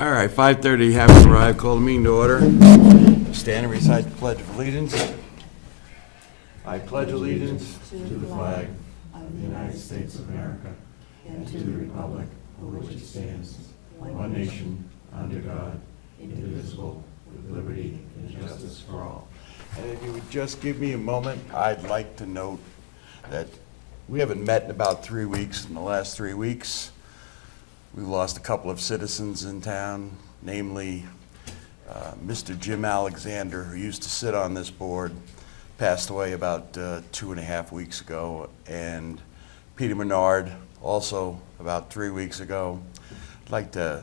All right, 5:30, having arrived, call the meeting to order. Stand and recite the Pledge of Allegiance. I pledge allegiance to the flag of the United States of America and to the republic for which it stands, one nation, under God, indivisible, with liberty and justice for all. And if you would just give me a moment, I'd like to note that we haven't met in about 3 weeks. In the last 3 weeks, we've lost a couple of citizens in town, namely Mr. Jim Alexander, who used to sit on this board, passed away about 2.5 weeks ago, and Peter Menard, also about 3 weeks ago. I'd like to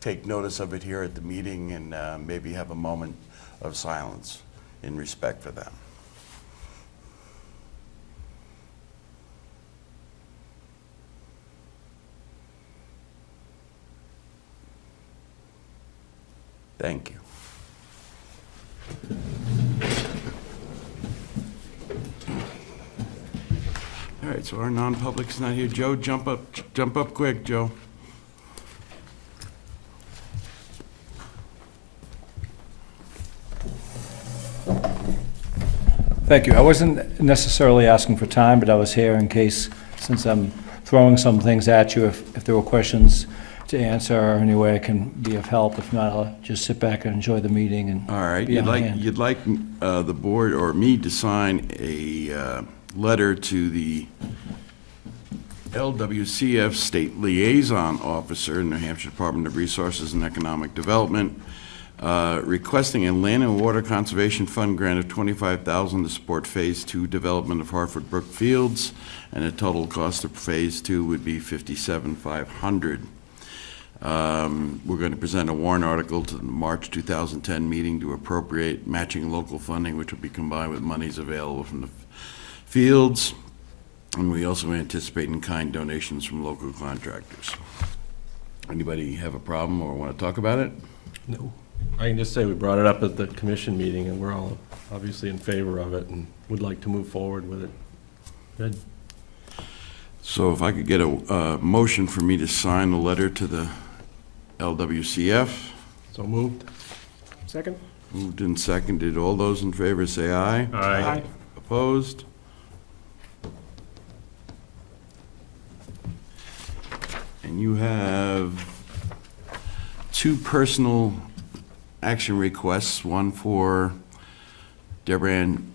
take notice of it here at the meeting and maybe have a moment of silence in respect for them. Thank you. All right, so our non-public's not here. Joe, jump up quick, Joe. Thank you. I wasn't necessarily asking for time, but I was here in case, since I'm throwing some things at you, if there were questions to answer or any way I can be of help. If not, I'll just sit back and enjoy the meeting and All right, be on hand. you'd like the board or me to sign a letter to the LWCF State Liaison Officer, New Hampshire Department of Resources and Economic Development, requesting a Land and Water Conservation Fund grant of $25,000 to support Phase 2 development of Hartford Brook Fields, and the total cost of Phase 2 would be $57,500. We're going to present a warrant article to the March 2010 meeting to appropriate matching local funding, which will be combined with monies available from the fields. And we also anticipate in-kind donations from local contractors. Anybody have a problem or want to talk about it? No. I can just say we brought it up at the commission meeting, and we're all obviously in favor of it and would like to move forward with it. Good. So if I could get a motion for me to sign the letter to the LWCF. So moved. Second? Moved and seconded. All those in favor say aye. Aye. Opposed? And you have two personal action requests, one for Deborah Ann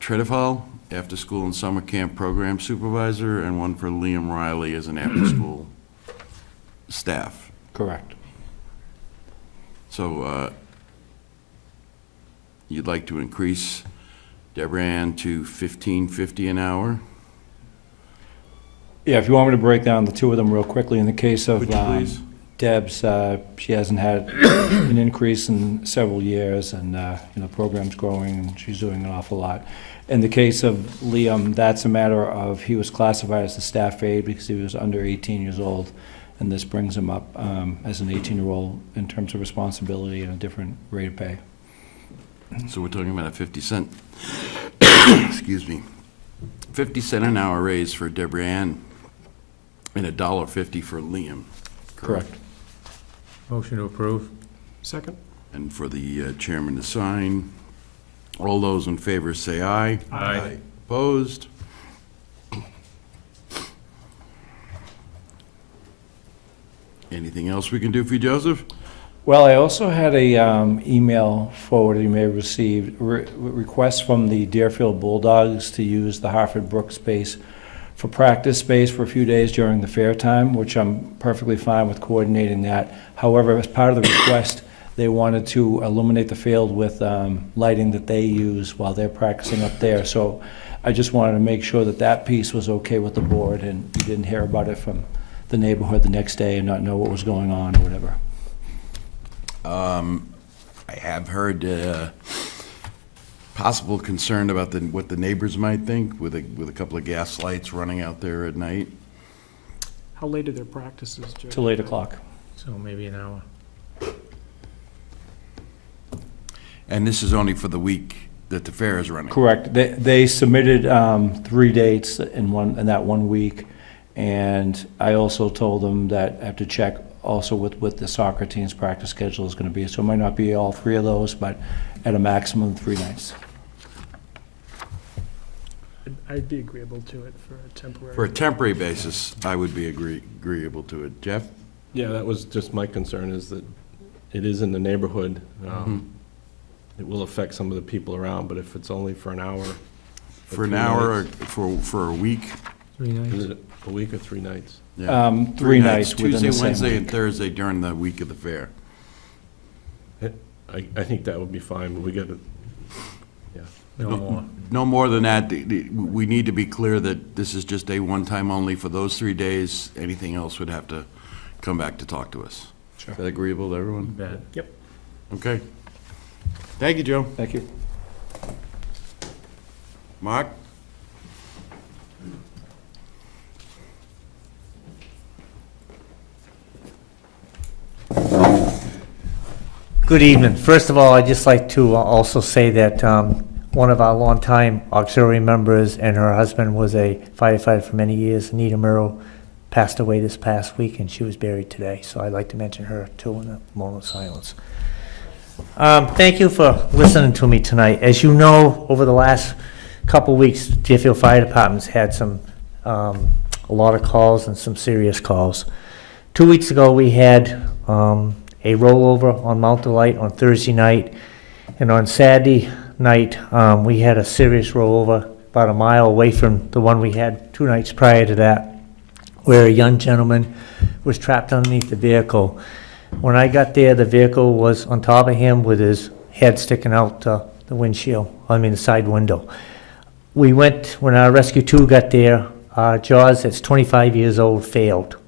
Tredefall, after-school and summer camp program supervisor, and one for Liam Riley as an after-school staff. Correct. So you'd like to increase Deborah Ann to $15.50 an hour? Yeah, if you want me to break down the two of them real quickly, in the case of Would you please? Deb's, she hasn't had an increase in several years, and the program's growing, and she's doing an awful lot. In the case of Liam, that's a matter of he was classified as a staff aide because he was under 18 years old, and this brings him up as an 18-year-old in terms of responsibility and a different rate of pay. So we're talking about a 50-cent, excuse me, 50-cent an hour raise for Deborah Ann and $1.50 for Liam. Correct. Motion to approve. Second? And for the chairman to sign. All those in favor say aye. Aye. Opposed? Anything else we can do for you, Joseph? Well, I also had a email forwarded you may have received, request from the Deerfield Bulldogs to use the Hartford Brook space for practice space for a few days during the fair time, which I'm perfectly fine with coordinating that. However, as part of the request, they wanted to illuminate the field with lighting that they use while they're practicing up there. So I just wanted to make sure that that piece was okay with the board, and you didn't hear about it from the neighborhood the next day and not know what was going on or whatever. I have heard possible concern about what the neighbors might think with a couple of gas lights running out there at night. How late are their practices, Joe? Till 8 o'clock. So maybe an hour. And this is only for the week that the fair is running? Correct. They submitted 3 dates in that 1 week, and I also told them that I have to check also with the soccer team's practice schedule is going to be. So it might not be all 3 of those, but at a maximum 3 nights. I'd be agreeable to it for a temporary. For a temporary basis, I would be agreeable to it. Jeff? Yeah, that was just my concern, is that it is in the neighborhood. It will affect some of the people around, but if it's only for an hour. For an 3 hour, or nights- for a week? 3 nights. Is it a week or 3 nights? Yeah. 3 nights within Tuesday, the same Wednesday, week. and Thursday during the week of the fair. I think that would be fine, but we got to, yeah. No more. No more than that. We need to be clear that this is just a one-time only for those 3 days. Anything else would have to come back to talk to us. Sure. Is that agreeable to everyone? Bad. Yep. Okay. Thank you, Joe. Thank you. Mark? Good evening. First of all, I'd just like to also say that one of our longtime auxiliary members and her husband was a firefighter for many years, Anita Murrow, passed away this past week, and she was buried today. So I'd like to mention her, too, in a moment of silence. Thank you for listening to me tonight. As you know, over the last couple weeks, Deerfield Fire Department's had a lot of calls and some serious calls. 2 weeks ago, we had a rollover on Mount Delight on Thursday night, and on Saturday night, we had a serious rollover about a mile away from the one we had 2 nights prior to that, where a young gentleman was trapped underneath the vehicle. When I got there, the vehicle was on top of him with his head sticking out the the side window. We went, when our Rescue 2 got there, Jaws, that's 25 years old, failed.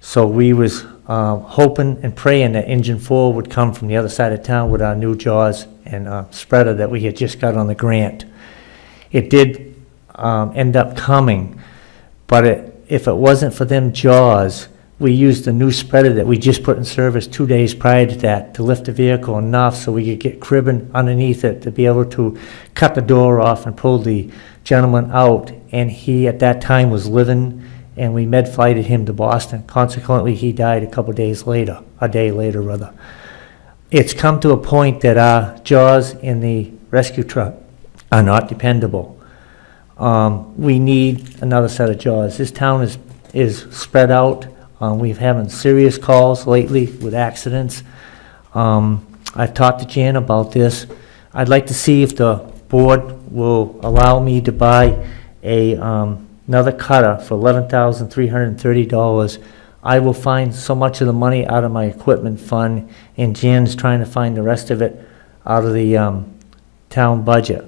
So we was hoping and praying that Engine 4 would come from the other side of town with our new Jaws and spreader that we had just got on the grant. It did end up coming, but if it wasn't for them Jaws, we used the new spreader that we just put in service 2 days prior to that to lift the vehicle enough so we could get cribbing underneath it to be able to cut the door off and pull the gentleman out. And he, at that time, was living, and we med-flighted him to Boston. Consequently, he died a day later rather. It's come to a point that our Jaws in the rescue truck are not dependable. We need another set of Jaws. This town is spread out. We've having serious calls lately with accidents. I've talked to Jan about this. I'd like to see if the board will allow me to buy another cutter for $11,330. I will find so much of the money out of my equipment fund, and Jan's trying to find the rest of it out of the town budget.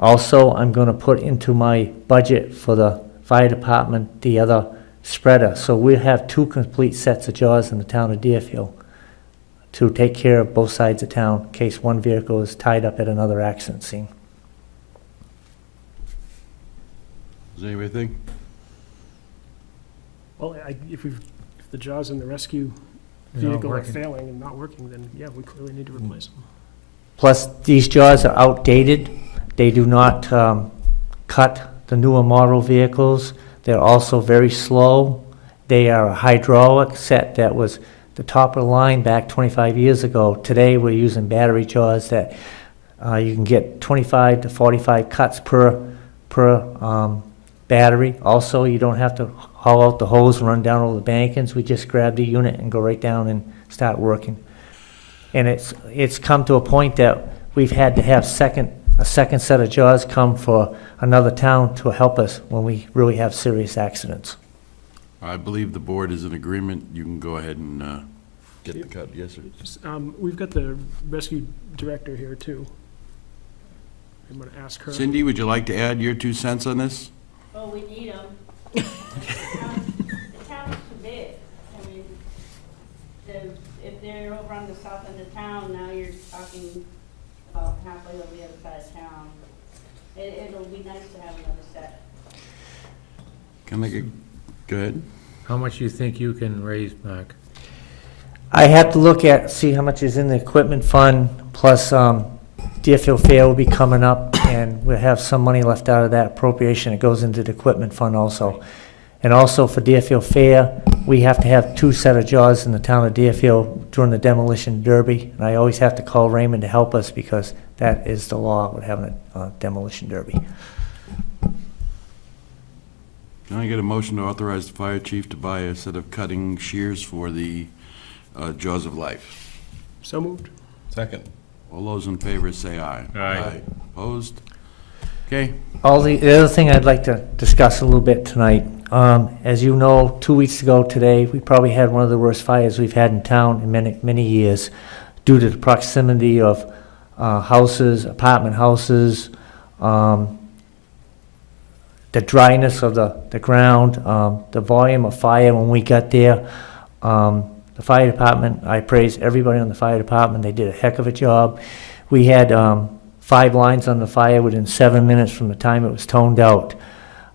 Also, I'm going to put into my budget for the fire department the other spreader. So we'll have 2 complete sets of Jaws in the town of Deerfield to take care of both sides of town in case one vehicle is tied up at another accident scene. Does anybody think? Well, if the Jaws in the rescue They're not vehicle are working. failing and not working, then yeah, we clearly need to replace them. Plus, these Jaws are outdated. They do not cut the newer model vehicles. They're also very slow. They are a hydraulic set that was the top of the line back 25 years ago. Today, we're using battery Jaws that you can get 25 to 45 cuts per battery. Also, you don't have to haul out the hose and run down all the bankings. We just grab the unit and go right down and start working. And it's come to a point that we've had to have a second set of Jaws come for another town to help us when we really have serious accidents. I believe the board is in agreement. You can go ahead and get the cut. Yes, sir. We've got the rescue director here too. I'm gonna ask her. Cindy, would you like to add your 2 cents on this? Oh, we need them. The town's too big. I mean, if they're over on the south end of town, now you're talking about halfway over the other side of town. It'll be nice to have another set. Can I go ahead? How much you think you can raise, Mark? I have to see how much is in the equipment fund, plus Deerfield Fair will be coming up, and we'll have some money left out of that appropriation. It goes into the equipment fund also. And also for Deerfield Fair, we have to have 2 set of jaws in the town of Deerfield during the demolition derby, and I always have to call Raymond to help us because that is the law with having a demolition derby. Can I get a motion to authorize the fire chief to buy a set of cutting shears for the Jaws of Life? So moved. Second. All those in favor say aye. Aye. Opposed? Okay. The other thing I'd like to discuss a little bit tonight, as you know, 2 weeks ago today, we probably had one of the worst fires we've had in town in many, many years due to the proximity of houses, apartment houses, the dryness of the ground, the volume of fire when we got there. The fire department, I praise everybody on the fire department. They did a heck of a job. We had 5 lines on the fire within 7 minutes from the time it was toned out.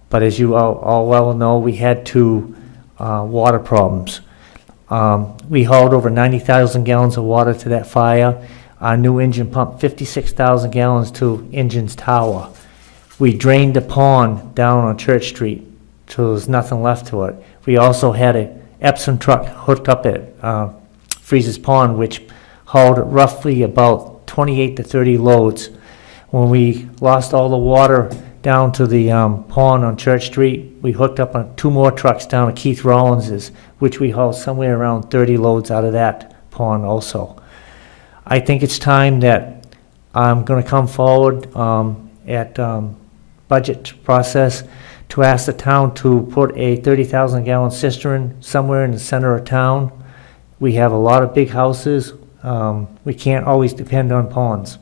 But as you all well know, we had 2 water problems. We hauled over 90,000 gallons of water to that fire. Our new engine pumped 56,000 gallons to Engine's Tower. We drained the pond down on Church Street till there was nothing left to it. We also had a Epsom truck hooked up at Freeze's Pond, which hauled roughly about 28 to 30 loads. When we lost all the water down to the pond on Church Street, we hooked up on 2 more trucks down to Keith Rollins's, which we hauled somewhere around 30 loads out of that pond also. I think it's time that I'm going to come forward at budget process to ask the town to put a 30,000 gallon cistern somewhere in the center of town. We have a lot of big houses. We can't always depend on ponds.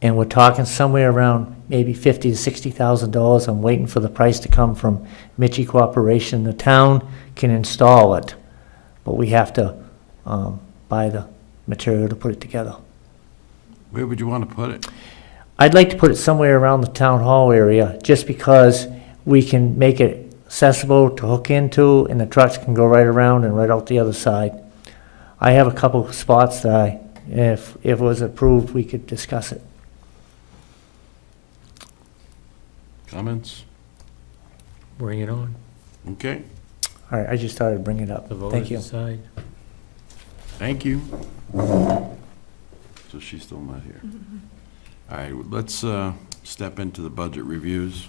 And we're talking somewhere around maybe $50,000 to $60,000. I'm waiting for the price to come from Mitchie Corporation. The town can install it, but we have to buy the material to put it together. Where would you want to put it? I'd like to put it somewhere around the town hall area, just because we can make it accessible to hook into, and the trucks can go right around and right out the other side. I have a couple of spots that if it was approved, we could discuss it. Comments? Bring it on. Okay. All right, I just thought I'd bring it up. The voters Thank you. decide. Thank you. So she's still not here. All right, let's step into the budget reviews.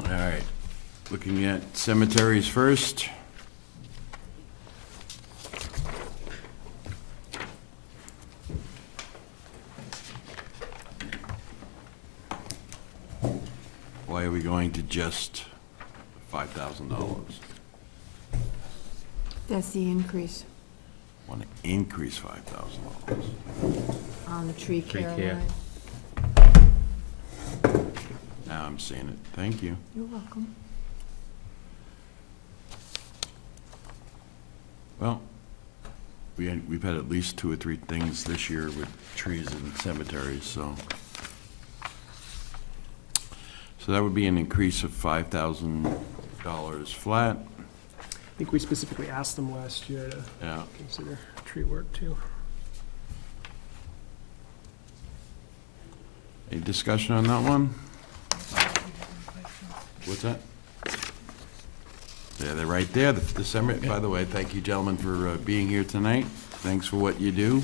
All right, looking at cemeteries first. Why are we going to just $5,000? That's the increase Want to increase $5,000. on the tree Tree care care. line. Now I'm seeing it. Thank you. You're welcome. Well, we've had at least 2 or 3 things this year with trees and cemeteries, so. So that would be an increase of $5,000 flat. I think we specifically asked them last year to Yeah. consider tree work too. Any discussion on that one? What's that? Yeah, they're right there, the cemetery. By the way, thank you, gentlemen, for being here tonight. Thanks for what you do.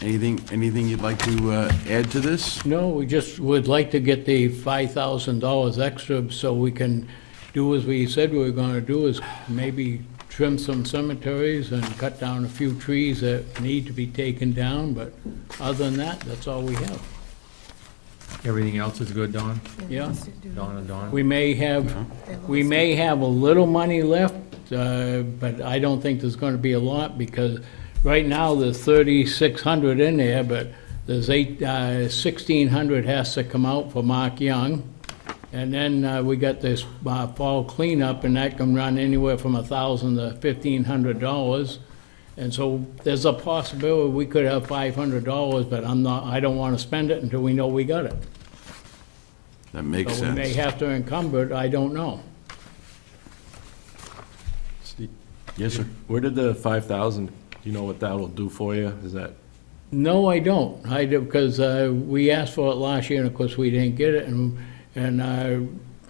Anything you'd like to add to this? No, we just would like to get the $5,000 extra so we can do as we said we were gonna do, is maybe trim some cemeteries and cut down a few trees that need to be taken down, but other than that, that's all we have. Everything else is good, Don? Yeah. Don and Don? We may have a little money left, but I don't think there's gonna be a lot, because right now there's 3,600 in there, but there's 1,600 has to come out for Mark Young. And then we got this fall cleanup, and that can run anywhere from $1,000 to $1,500. And so there's a possibility we could have $500, but I don't wanna spend it until we know we got it. That makes So we may sense. have to encumber it, I don't know. Steve, Yes, sir. Where did the 5,000, do you know what that will do for you? Is that, No, I don't. I do, because we asked for it last year, and of course, we didn't get it, and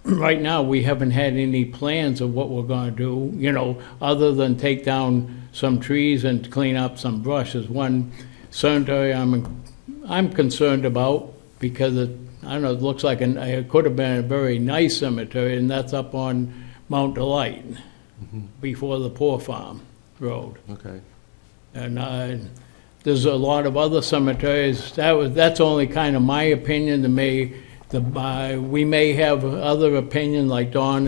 right now, we haven't had any plans of what we're gonna do, you know, other than take down some trees and clean up some brush is one cemetery I'm concerned about, because I don't know, it looks like it could have been a very nice cemetery, and that's up on Mount Delight, before the Poor Farm Road. okay. And there's a lot of other cemeteries, that's only kind of my opinion. We may have other opinion, like Don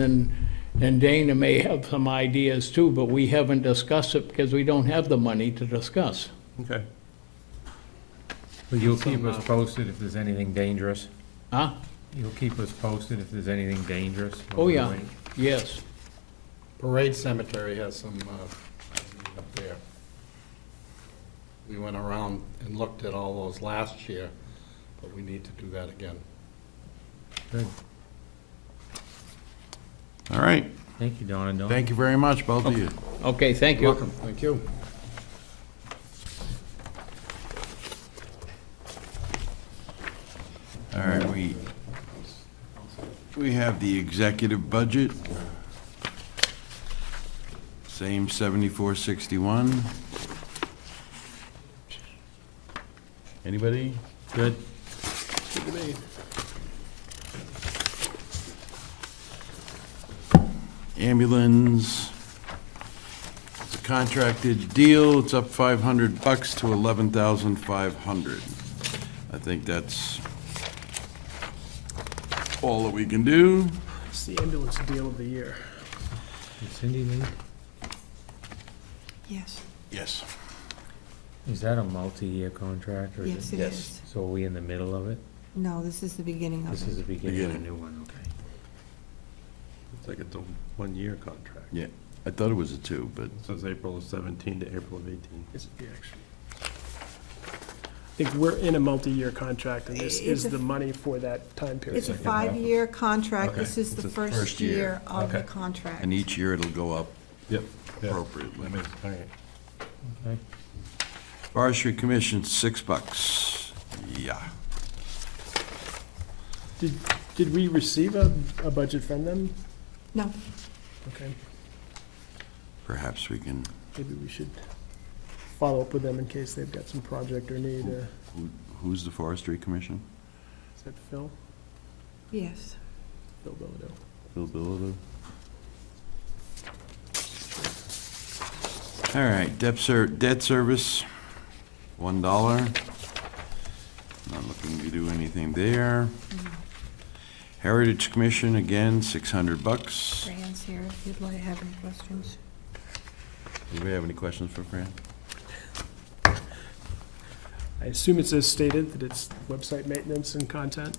and Dana may have some ideas too, but we haven't discussed it because we don't have the money to discuss. Okay. Well, you'll keep us posted if there's anything dangerous? Huh? You'll keep us posted if there's anything dangerous? Oh, yeah, yes. Parade Cemetery has some, up there. We went around and looked at all those last year, but we need to do that again. Good. All right. Thank you, Don and Don. Thank you very much, both of you. Okay, thank you. Welcome, thank you. All right, we have the executive budget. Same 7461. Anybody? Good. Good to me. Ambulance. It's a contracted deal. It's up $500 to $11,500. I think that's all that we can do. It's the ambulance deal of the year. Did Cindy leave? Yes, Yes. Is that a multi-year contract, or is yes, it? it Yes. is. So are we in the middle of it? No, this is the beginning of This it. is the beginning of a Beginning. new one, okay. It's like it's a one-year contract. Yeah, I thought it was a 2, but It says April of 17 to April of 18. Is it the actual? I think we're in a multi-year contract, and this is It's a- the money for that time period. It's a 5-year contract. Okay. This is the It's the first first year. year of the Okay. contract. and each year it'll go up Yep. appropriately. That makes, all right. Okay. Forestry Commission, $6. Yeah. Did we receive a budget from them? No, Okay, Perhaps we can, maybe we should follow up with them in case they've got some project or need. who's the Forestry Commission? Is that Phil? yes. Phil Bilodeau. Phil Bilodeau? All right, debt service, $1. Not looking to do anything there. Heritage Commission, again, $600. Fran's here if you'd like, have any questions. Anybody have any questions for Fran? I assume it's as stated, that it's website maintenance and content?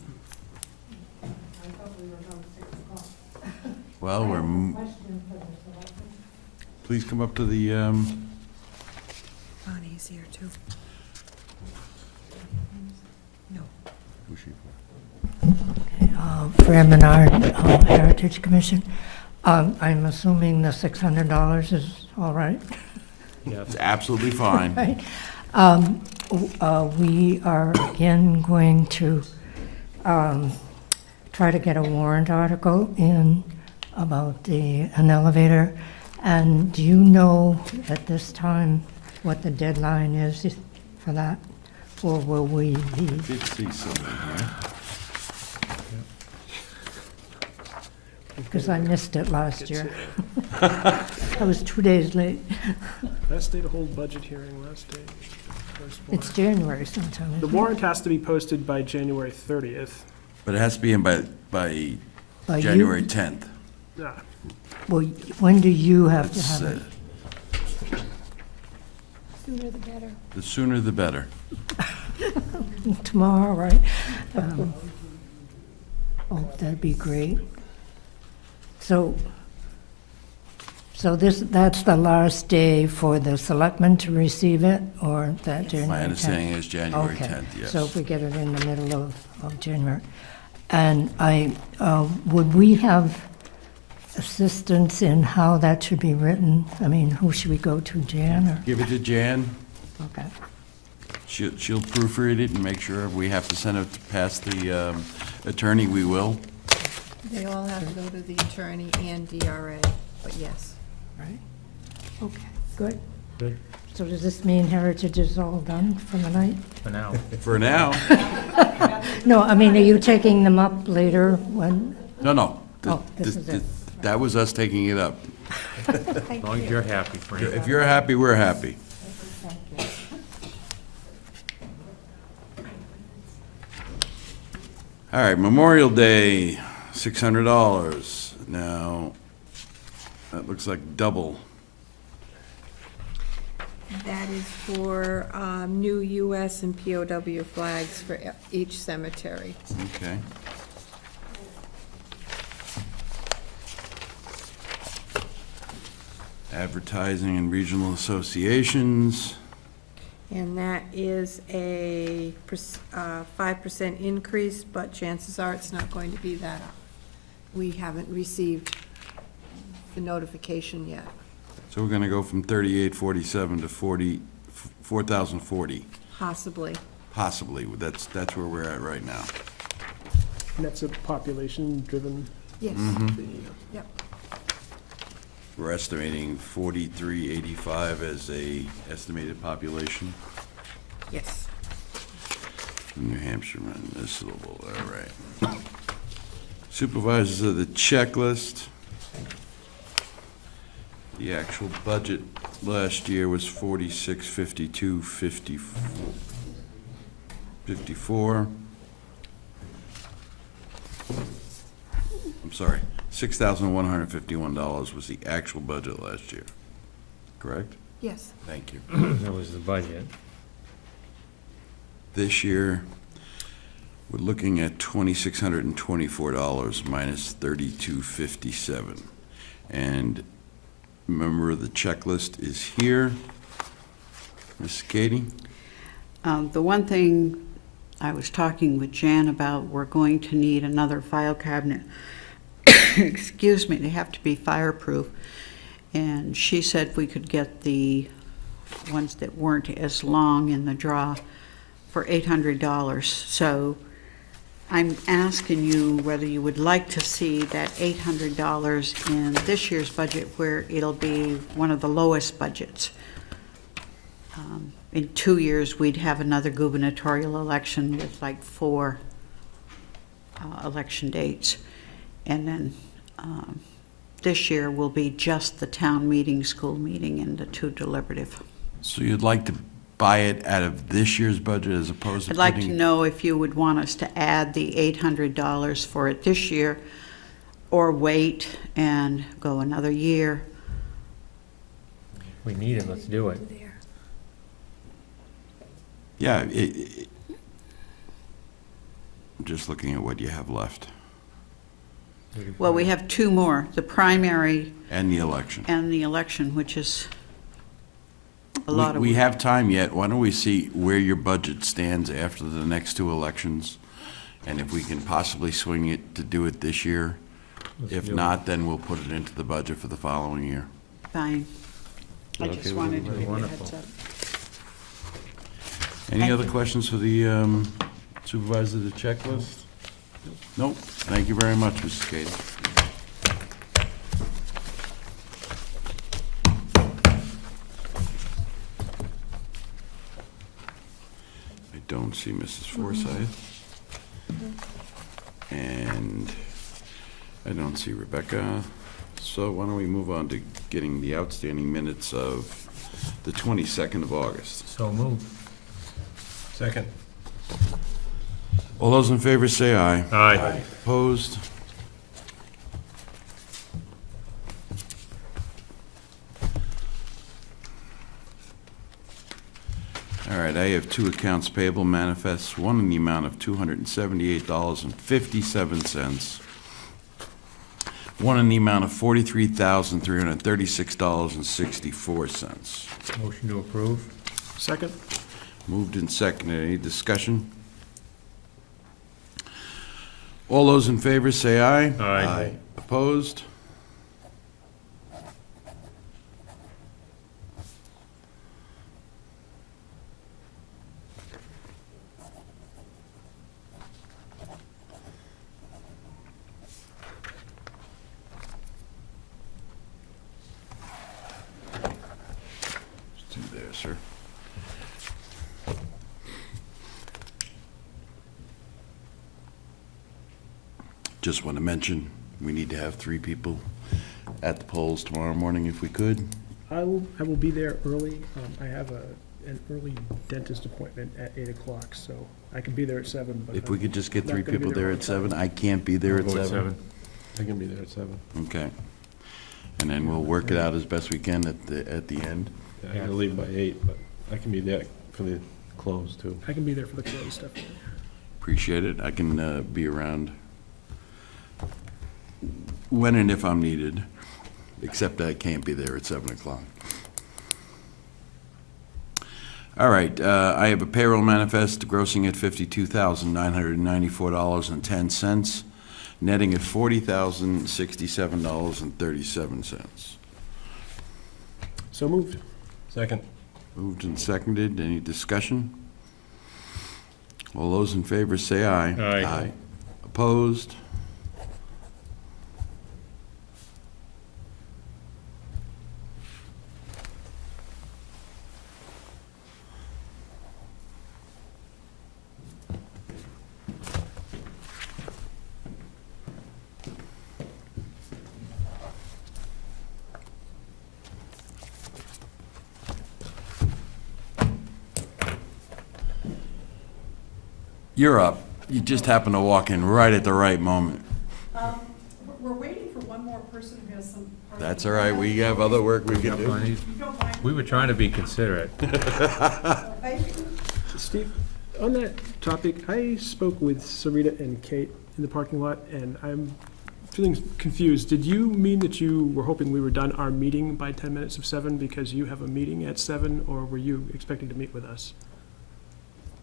Well, please come up to the, Bonnie's here too. No. who's she for? Fran Menard, Heritage Commission. I'm assuming the $600 is all right, It's absolutely fine. right? We are again going to try to get a warrant article in about an elevator. And do you know at this time what the deadline is for that? Or will we be? Did see something here. Because I missed it last year. I was 2 days late. Last day to hold budget hearing, last day. First It's warrant. January sometime. The isn't it? warrant has to be posted by January 30th. But it has to be in by By you- January 10th. Ah, Well, when do you have to It's, have it? Sooner the better. the sooner the better. Tomorrow, right? Oh, that'd be great. So that's the last day for the selectmen to receive it, or that January 10th? My understanding is January Okay. 10th, yes. So if we get it in the middle of January. And would we have assistance in how that should be written? I mean, who should we go to, Jan, or? Give it to Jan. Okay. She'll proofread it and make sure if we have to send it past the attorney, we will. They all have to go to the attorney and DRA, but yes. Right. Okay, good. Good. So does this mean Heritage is all done for the night? For now. For now. No, I mean, are you taking them up later when? No. Oh, this is it. That was us taking it up. As long as you're happy, Frank. If you're happy, we're happy. All right, Memorial Day, $600. Now, that looks like double. That is for new US and POW flags for each cemetery. Okay. Advertising and regional associations. And that is a 5% increase, but chances are it's not going to be that. We haven't received the notification yet. So we're gonna go from 3847 to 4,040, Possibly. possibly. That's where we're at right now. And that's a population-driven Yes. Mm-hmm. Yep. We're estimating 4,385 as a estimated population. Yes. New Hampshire municipal, all right. Supervisors of the checklist. The actual budget last year was 54. I'm sorry, $6,151 was the actual budget last year, correct? Yes. Thank you. That was the budget. This year, we're looking at $2,624 minus $3,257. And member of the checklist is here. Ms. Katie? The one thing I was talking with Jan about, we're going to need another file cabinet. Excuse me, they have to be fireproof. And she said we could get the ones that weren't as long in the draw for $800. So I'm asking you whether you would like to see that $800 in this year's budget, where it'll be one of the lowest budgets. In 2 years, we'd have another gubernatorial election with like 4 election dates. And then this year will be just the town meeting, school meeting, and the 2 deliberative. So you'd like to buy it out of this year's budget as opposed to I'd like to putting? know if you would want us to add the $800 for it this year, or wait and go another year. We need it, let's do it. Yeah, I'm just looking at what you have left, Well, we have 2 more, the primary and the election. and the election, which is a lot of We work. have time yet. Why don't we see where your budget stands after the next 2 elections? And if we can possibly swing it to do it this year. Let's If do it. not, then we'll put it into the budget for the following year. Fine. I Okay just with wanted to everybody? give you a Wonderful. heads up. Any Thank other you. questions for the supervisor of the checklist? Nope. Thank you very much, Mrs. Katie. I don't see Mrs. Forsyth. And I don't see Rebecca. So why don't we move on to getting the outstanding minutes of the 22nd of August. So moved. Second. All those in favor say aye. Aye. Opposed? All right, I have 2 accounts payable manifests, one in the amount of $278.57, one in the amount of $43,336.64. Motion to approve. Second? Moved and seconded. Any discussion? All those in favor say aye. Aye. Opposed? just want to mention, we need to have 3 people at the polls tomorrow morning if we could. I will be there early. I have an early dentist appointment at 8 o'clock, so I can be there at 7. But If we could just get not 3 gonna be people there there all at the time. 7, I can't be there I'll at go 7. I can be there at 7. Okay. And then we'll work it out as best we can at the end. I gotta leave by 8, but I can be there for the close, too. I can be there for the close stuff. Appreciate it. I can be around when and if I'm needed, except I can't be there at 7 o'clock. All right, I have a payroll manifest grossing at $52,994.10, netting at $40,067.37. So moved. Second. Moved and seconded. Any discussion? All those in favor say aye. Aye. Opposed? You're up. You just happened to walk in right at the right moment. We're waiting for one more person who has some. That's all right. We have other work we can do. You don't mind? We were trying to be considerate. Steve, on that topic, I spoke with Sarita and Kate in the parking lot, and I'm feeling confused. Did you mean that you were hoping we were done our meeting by 10 minutes of 7 because you have a meeting at 7, or were you expecting to meet with us?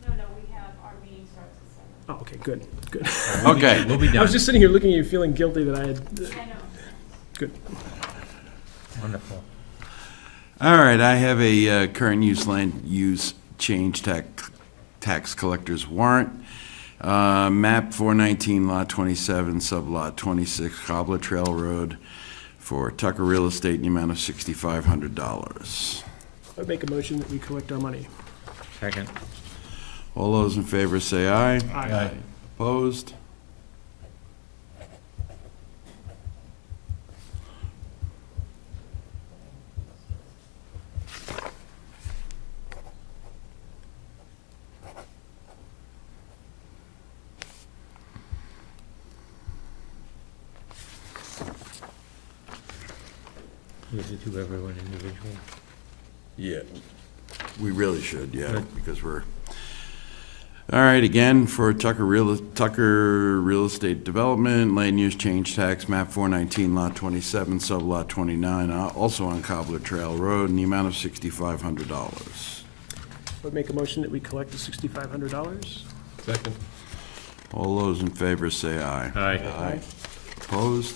No, we have, our meeting starts at 7. Oh, okay, good, good. Okay. We'll be I done. was just sitting here looking at you, feeling guilty that I had, I know. good. Wonderful. All right, I have a current use land use change tax collector's warrant. Map 419, Lot 27, Sublot 26, Cobbler Trail Road, for Tucker Real Estate in the amount of $6,500. I'd make a motion that we collect our money. Second. All those in favor say aye. Aye. Opposed? We have to do everyone individual. Yeah. We really should, yeah, Good. because we're, all right, again, for Tucker Real Estate Development, land use change tax, map 419, lot 27, sublot 29, also on Cobbler Trail Road, in the amount of $6,500. I'd make a motion that we collect the $6,500. Second. All those in favor say aye. Aye. Aye. Opposed?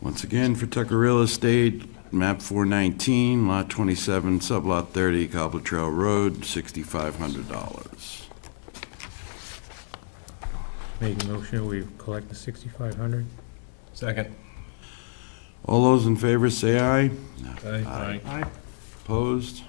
Once again, for Tucker Real Estate, map 419, lot 27, sublot 30, Cobbler Trail Road, $6,500. Make a motion, we collect the 6,500. Second. All those in favor say aye. Aye. Aye. Opposed?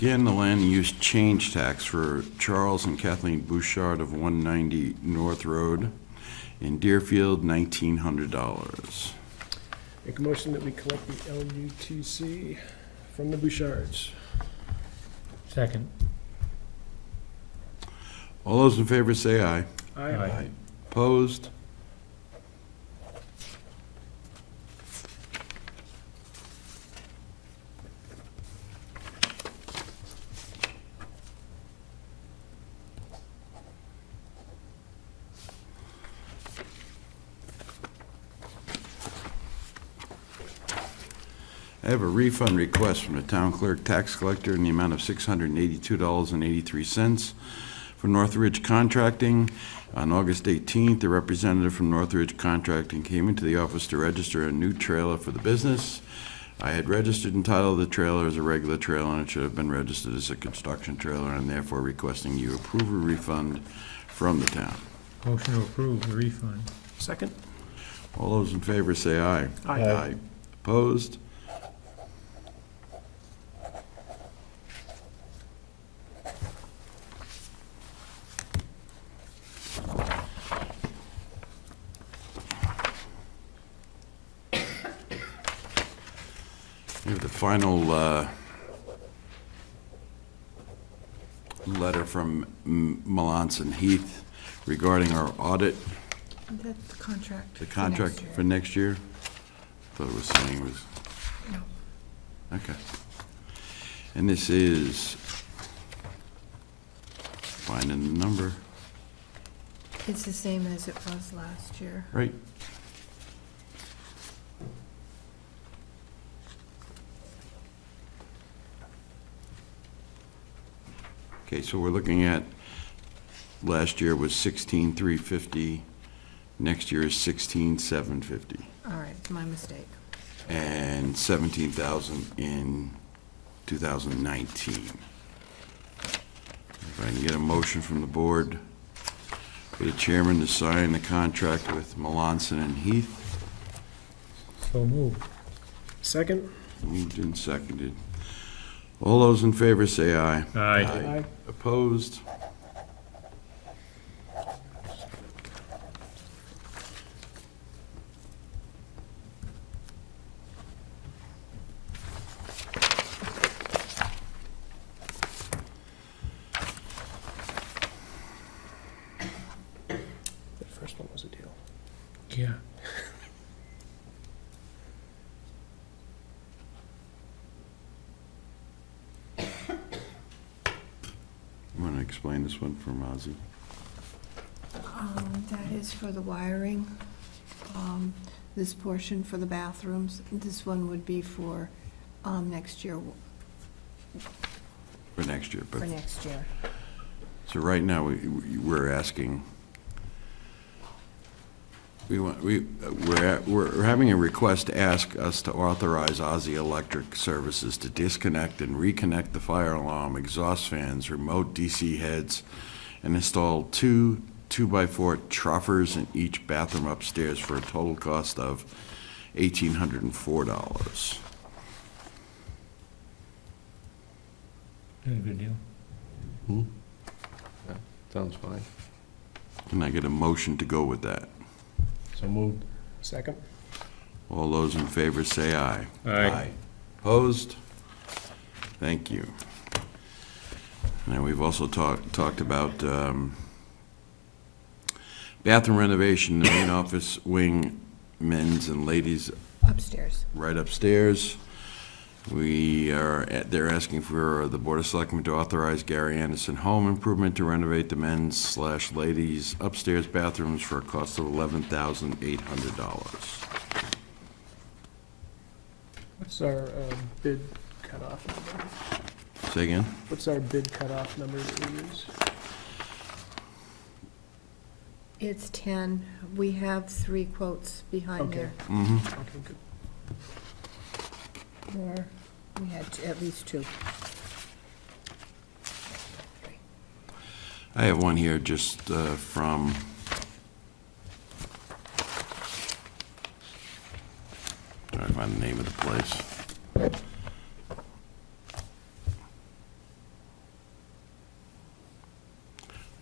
Again, the land use change tax for Charles and Kathleen Bouchard of 190 North Road in Deerfield, $1,900. Make a motion that we collect the LUTC from the Bouchards. Second. All those in favor say aye. Aye. Opposed? I have a refund request from the town clerk tax collector in the amount of $682.83 for Northridge Contracting. On August 18th, a representative from Northridge Contracting came into the office to register a new trailer for the business. I had registered and titled the trailer as a regular trailer, and it should have been registered as a construction trailer, and I'm therefore requesting you approve a refund from the town. Motion to approve the refund. Second? All those in favor say aye. Aye. Opposed? We have the final letter from Melanson Heath regarding our audit, That's the contract. the contract for next year. Thought it was saying it was. No. Okay. And this is, finding the number, It's the same as it was last year. right? Okay, so we're looking at, last year was 16,350, next year is 16,750, All right, it's my mistake. and 17,000 in 2019. If I can get a motion from the board for the chairman to sign the contract with Melanson and Heath. So moved. Second? Moved and seconded. All those in favor say aye. Aye. Opposed? The first one was a deal. Yeah. You want to explain this one for Ozzy? That is for the wiring. This portion for the bathrooms. This one would be for next year, For next year, but, for next year. so right now, we're asking, we're having a request to ask us to authorize Ozzy Electric Services to disconnect and reconnect the fire alarm, exhaust fans, remote DC heads, and install two 2x4 troughers in each bathroom upstairs for a total cost of $1,804. Good deal. Yeah, sounds fine. Can I get a motion to go with that? So moved. Second? All those in favor say aye. Aye. Opposed? Thank you. Now, we've also talked about bathroom renovation in the main office wing, men's and ladies' Upstairs. right upstairs. They're asking for the Board of Selectmen to authorize Gary Anderson Home Improvement to renovate the men's/ladies' upstairs bathrooms for a cost of $11,800. What's our bid cutoff number? Say again? What's our bid cutoff number that we use? It's 10. We have 3 quotes behind Okay. there. Mm-hmm. Okay, good. Or we had at least 2. I have one here just from trying to find the name of the place.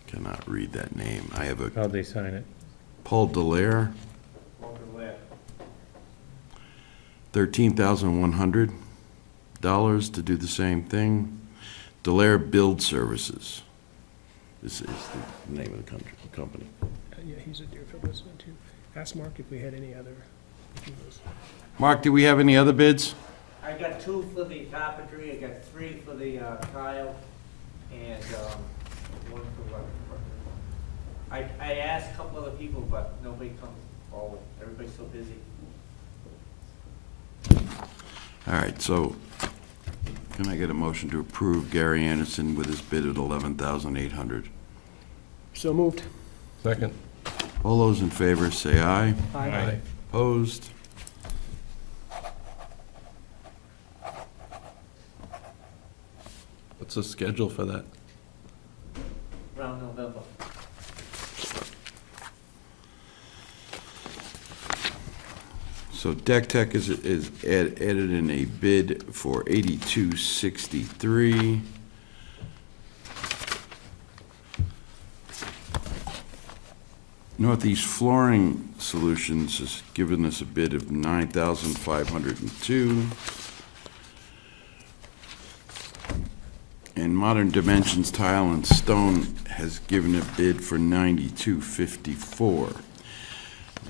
Cannot read that name. I have a How'd they sign it? Paul Delaire, $13,100 to do the same thing. Delaire Build Services. This is the name of the company. Yeah, he's a Deerfield resident too. Ask Mark if we had any other. Mark, do we have any other bids? I got 2 for the carpentry, I got 3 for the tile, and 1 for I asked a couple other people, but nobody comes forward. Everybody's so busy. All right, so can I get a motion to approve Gary Anderson with his bid at $11,800? So moved. Second. All those in favor say aye. Aye. Opposed? What's the schedule for that? Around November. So Deck Tech is added in a bid for $82.63. Northeast Flooring Solutions has given us a bid of $9,502. And Modern Dimensions Tile and Stone has given a bid for $92.54.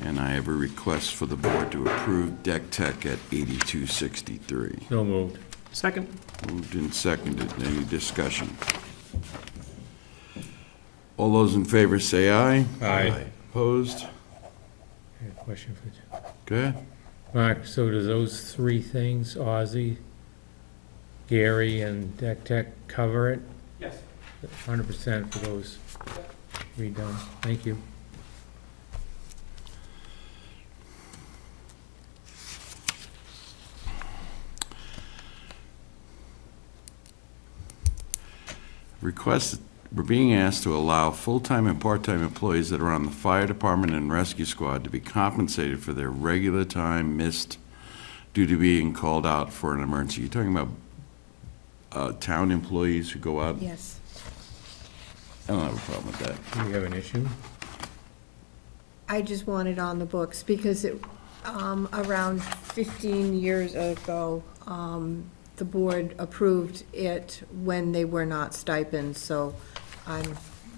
And I have a request for the board to approve Deck Tech at $82.63. So moved. Second. Moved and seconded. Any discussion? All those in favor say aye. Aye. Opposed? I have a question for you. Go ahead. Mark, so do those three things, Ozzy, Gary, and Deck Tech cover it? Yes. 100% for those redone. Thank you. Request, we're being asked to allow full-time and part-time employees that are on the fire department and rescue squad to be compensated for their regular time missed due to being called out for an emergency. You're talking about town employees who go out? Yes. I don't have a problem with that. Do we have an issue? I just want it on the books because it, around 15 years ago, the board approved it when they were not stipends, so I'm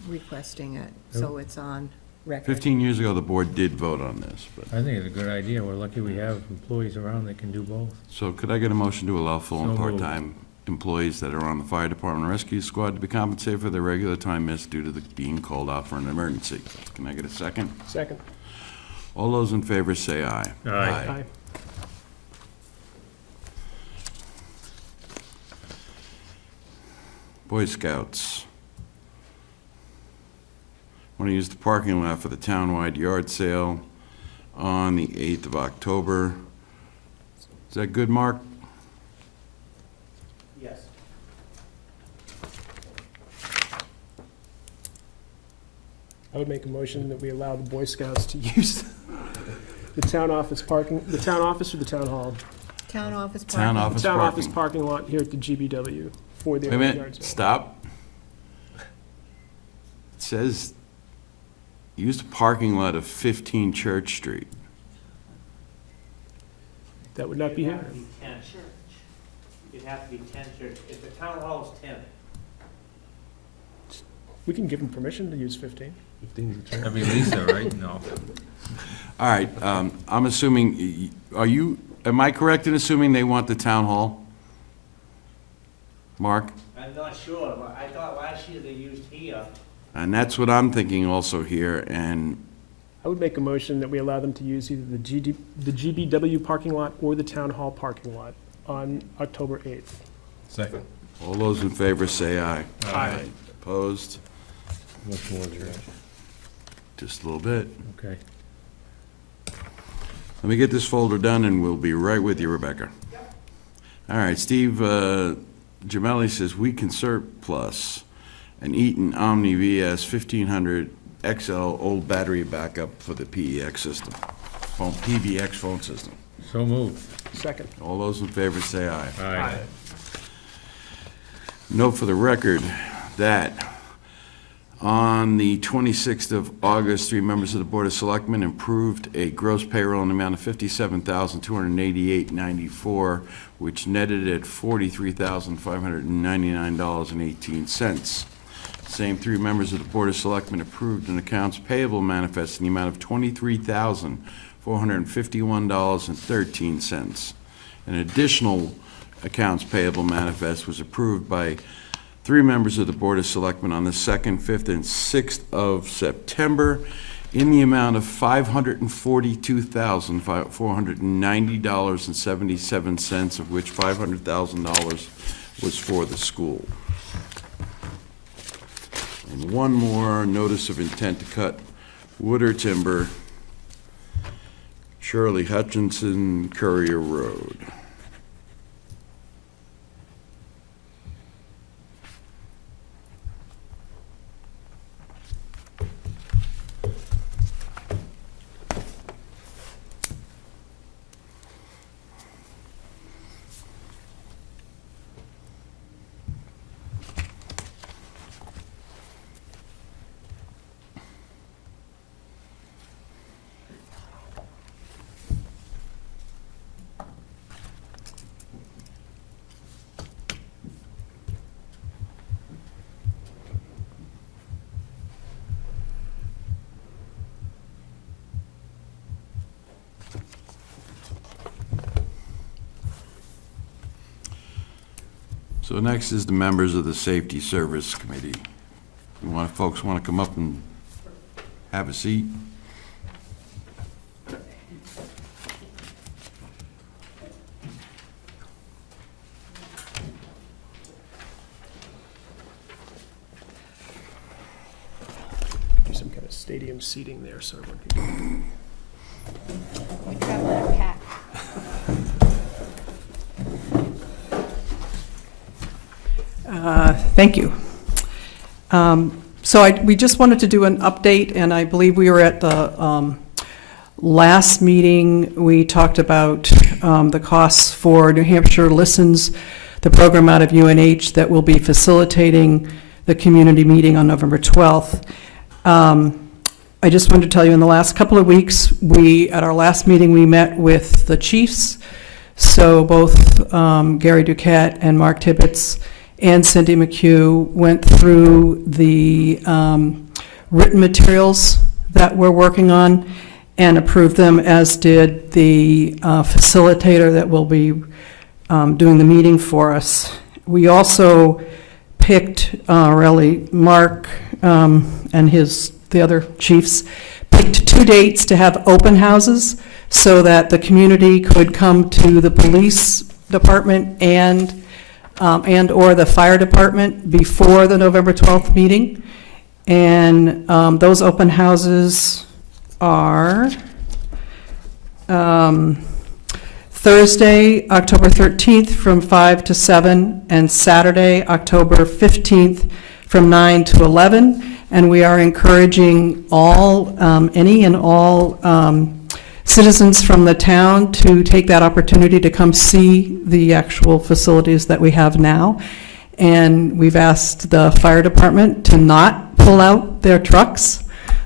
requesting it, so it's on record. 15 years ago, the board did vote on this, but, I think it's a good idea. We're lucky we have employees around that can do both. so could I get a motion to allow full and So moved. part-time employees that are on the fire department and rescue squad to be compensated for their regular time missed due to being called out for an emergency? Can I get a second? Second. All those in favor say aye. Aye. Boy Scouts. Want to use the parking lot for the townwide yard sale on the 8th of October. Is that good, Mark? Yes. I would make a motion that we allow the Boy Scouts to use the town office parking, the town office or the town hall? Town office Town parking. office Town office parking. parking lot here at the GBW for the Wait a yard minute, sale. stop. It says, use the parking lot of 15 Church Street. That would not be here. It'd have to be 10. It'd have to be 10 church. If the town hall is 10. We can give them permission to use 15. 15's a chance. That'd be Lisa, right? No. All right, I'm assuming, am I correct in assuming they want the town hall? Mark? I'm not sure, but I thought last year they used here. And that's what I'm thinking also here, and I would make a motion that we allow them to use either the GBW parking lot or the town hall parking lot on October 8th. Second. all those in favor say aye. Aye. Opposed? Much more, George. Just a little bit. Okay. Let me get this folder done, and we'll be right with you, Rebecca. All right, Steve Gemelli says, we can surplus an Eaton Omni VS 1500 XL old battery backup for the PEX system, PBX phone system. So moved. Second. All those in favor say aye. Aye. Note for the record that on the 26th of August, 3 members of the Board of Selectmen approved a gross payroll in the amount of $57,288.94, which netted at $43,599.18. Same 3 members of the Board of Selectmen approved an accounts payable manifest in the amount of $23,451.13. An additional accounts payable manifest was approved by 3 members of the Board of Selectmen on the 2nd, 5th, and 6th of September, in the amount of $542,490.77, of which $500,000 was for the school. And one more notice of intent to cut wood or timber, Shirley Hutchinson, Courier Road. So next is the members of the Safety Service Committee. Folks want to come up and have a seat? Do some kind of stadium seating there so everyone can. Thank you. We just wanted to do an update, and I believe we were at the last meeting. We talked about the costs for New Hampshire Listens, the program out of UNH that will be facilitating the community meeting on November 12th. I just wanted to tell you, in the last couple of weeks, at our last meeting, we met with the chiefs. So both Gary Duquette and Mark Tibbetts and Cindy McHugh went through the written materials that we're working on and approved them, as did the facilitator that will be doing the meeting for us. We also picked, Mark and the other chiefs picked 2 dates to have open houses so that the community could come to the police department and or the fire department before the November 12th meeting. And those open houses are Thursday, October 13th from 5 to 7, and Saturday, October 15th from 9 to 11. And we are encouraging any and all citizens from the town to take that opportunity to come see the actual facilities that we have now. And we've asked the fire department to not pull out their trucks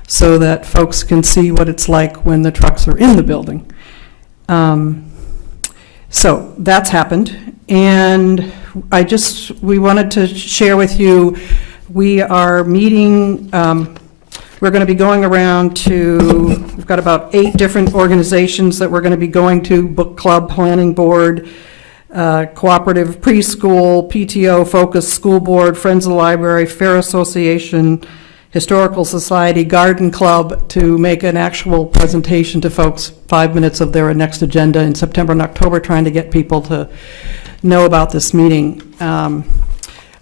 so that folks can see what it's like when the trucks are in the building. So that's happened. And we wanted to share with you, we are meeting, we're going to be going around we've got about 8 different organizations that we're going to be going to: book club, planning board, cooperative preschool, PTO, Focus School Board, Friends of the Library, Fair Association, Historical Society, Garden Club, to make an actual presentation to folks, 5 minutes of their next agenda in September and October, trying to get people to know about this meeting.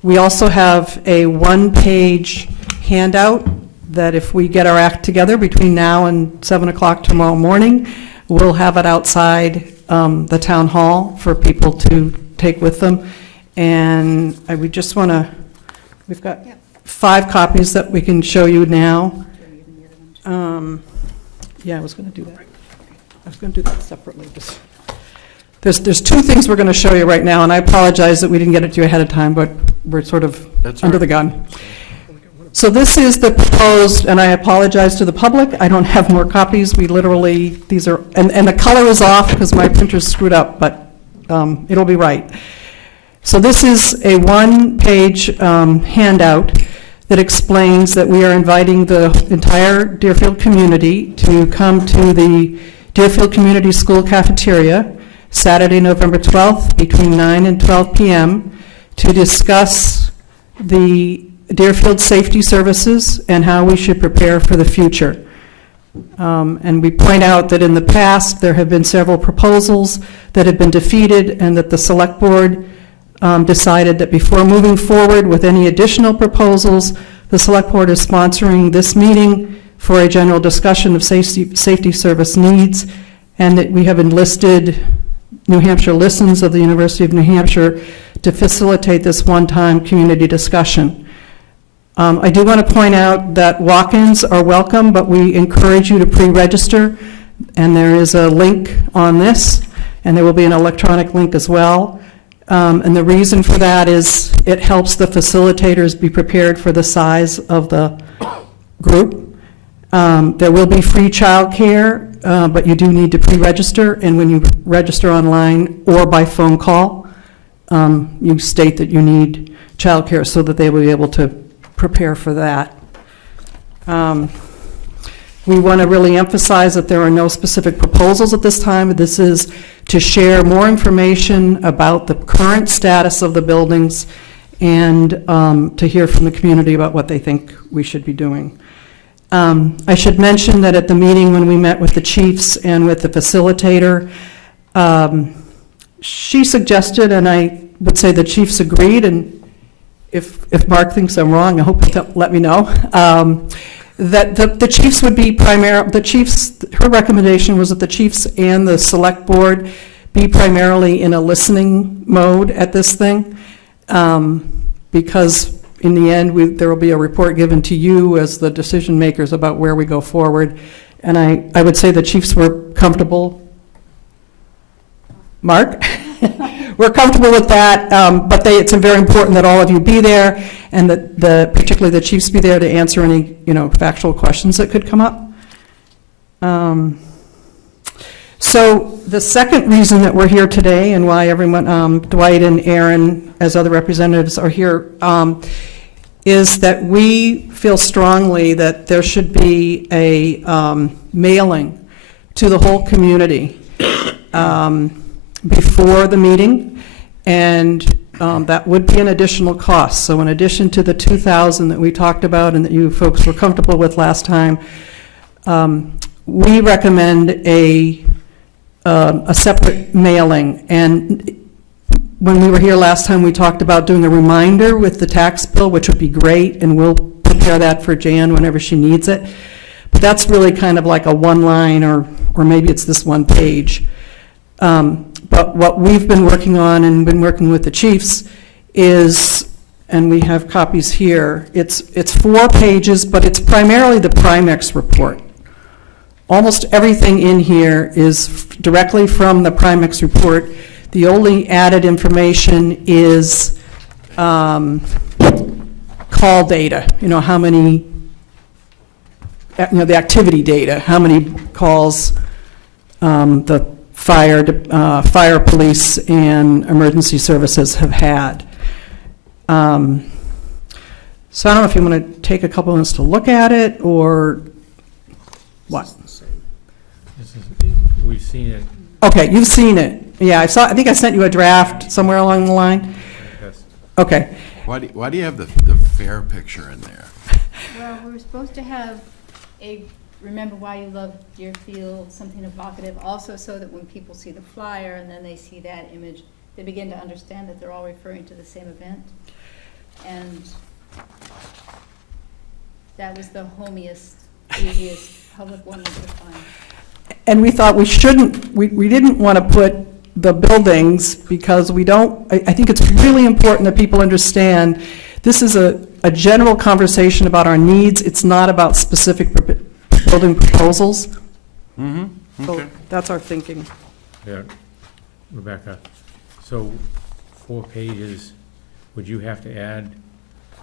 We also have a 1-page handout that if we get our act together between now and 7 o'clock tomorrow morning, we'll have it outside the town hall for people to take with them. And we've got 5 copies that we can show you now. Yeah, I was going to do that. I was going to do that separately. There's 2 things we're going to show you right now, and I apologize that we didn't get it to you ahead of time, but we're sort of under the gun. So this is the proposed, and I apologize to the public, I don't have more copies. We literally, these are, and the color is off because my printer's screwed up, but it'll be right. So this is a 1-page handout that explains that we are inviting the entire Deerfield community to come to the Deerfield Community School cafeteria Saturday, November 12th, between 9 and 12 p.m. to discuss the Deerfield safety services and how we should prepare for the future. And we point out that in the past, there have been several proposals that have been defeated, and that the Select Board decided that before moving forward with any additional proposals, the Select Board is sponsoring this meeting for a general discussion of safety service needs, and that we have enlisted New Hampshire Listens of the University of New Hampshire to facilitate this one-time community discussion. I do want to point out that walk-ins are welcome, but we encourage you to pre-register, and there is a link on this, and there will be an electronic link as well. And the reason for that is it helps the facilitators be prepared for the size of the group. There will be free childcare, but you do need to pre-register, and when you register online or by phone call, you state that you need childcare so that they will be able to prepare for that. We want to really emphasize that there are no specific proposals at this time. This is to share more information about the current status of the buildings and to hear from the community about what they think we should be doing. I should mention that at the meeting when we met with the chiefs and with the facilitator, she suggested, and I would say the chiefs agreed, and if Mark thinks I'm wrong, I hope he'll let me know, that the chiefs would be her recommendation was that the chiefs and the Select Board be primarily in a listening mode at this thing, because in the end, there will be a report given to you as the decision makers about where we go forward. And I would say the chiefs were comfortable. Mark? We're comfortable with that, but it's very important that all of you be there, and that particularly the chiefs be there to answer any factual questions that could come up. So the second reason that we're here today, and why everyone, Dwight and Aaron, as other representatives, are here, is that we feel strongly that there should be a mailing to the whole community before the meeting, and that would be an additional cost. So in addition to the $2,000 that we talked about and that you folks were comfortable with last time, we recommend a separate mailing. And when we were here last time, we talked about doing a reminder with the tax bill, which would be great, and we'll prepare that for Jan whenever she needs it. But that's really kind of like a one-line, or maybe it's this one page. But what we've been working on and been working with the chiefs is, and we have copies here, it's 4 pages, but it's primarily the Primex report. Almost everything in here is directly from the Primex report. The only added information is call data, how many, the activity data, how many calls the fire, police, and emergency services have had. So I don't know if you want to take a couple minutes to look at it, or what? We've seen it. Okay, you've seen it. Yeah, I think I sent you a draft somewhere along the line. Yes. Okay. Why do you have the fair picture in there? Well, we were supposed to have a remember why you love Deerfield, something evocative, also so that when people see the flyer and then they see that image, they begin to understand that they're all referring to the same event. And that was the homiest, easiest public one we could find. And we thought we didn't want to put the buildings, because I think it's really important that people understand this is a general conversation about our needs. It's not about specific building proposals. Mm-hmm, So okay. that's our thinking. Yeah, Rebecca, so 4 pages, would you have to add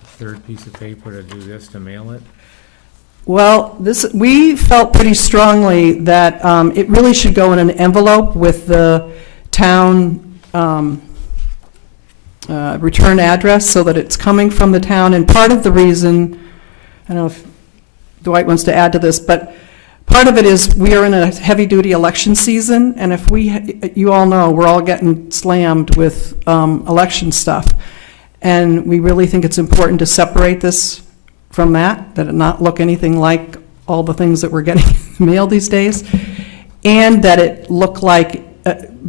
a third piece of paper to do this, to mail it? Well, we felt pretty strongly that it really should go in an envelope with the town return address, so that it's coming from the town. And part of the reason, I don't know if Dwight wants to add to this, but part of it is we are in a heavy-duty election season, and if you all know, we're all getting slammed with election stuff. And we really think it's important to separate this from that it not look anything like all the things that we're getting mail these days, and that it look like,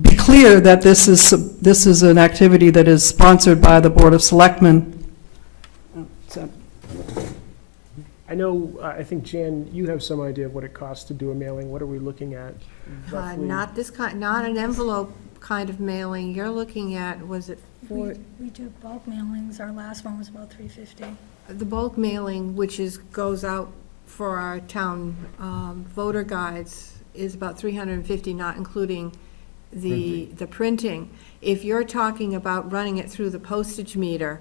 be clear that this is an activity that is sponsored by the Board of Selectmen. I know, I think, Jan, you have some idea of what it costs to do a mailing. What are we looking at roughly? Not this kind, not an envelope kind of mailing. You're looking at, was it We do bulk mailings. Our last one was about $3.50. the bulk mailing, which goes out for our town voter guides, is about $350, not including the printing. If you're talking about running it through the postage meter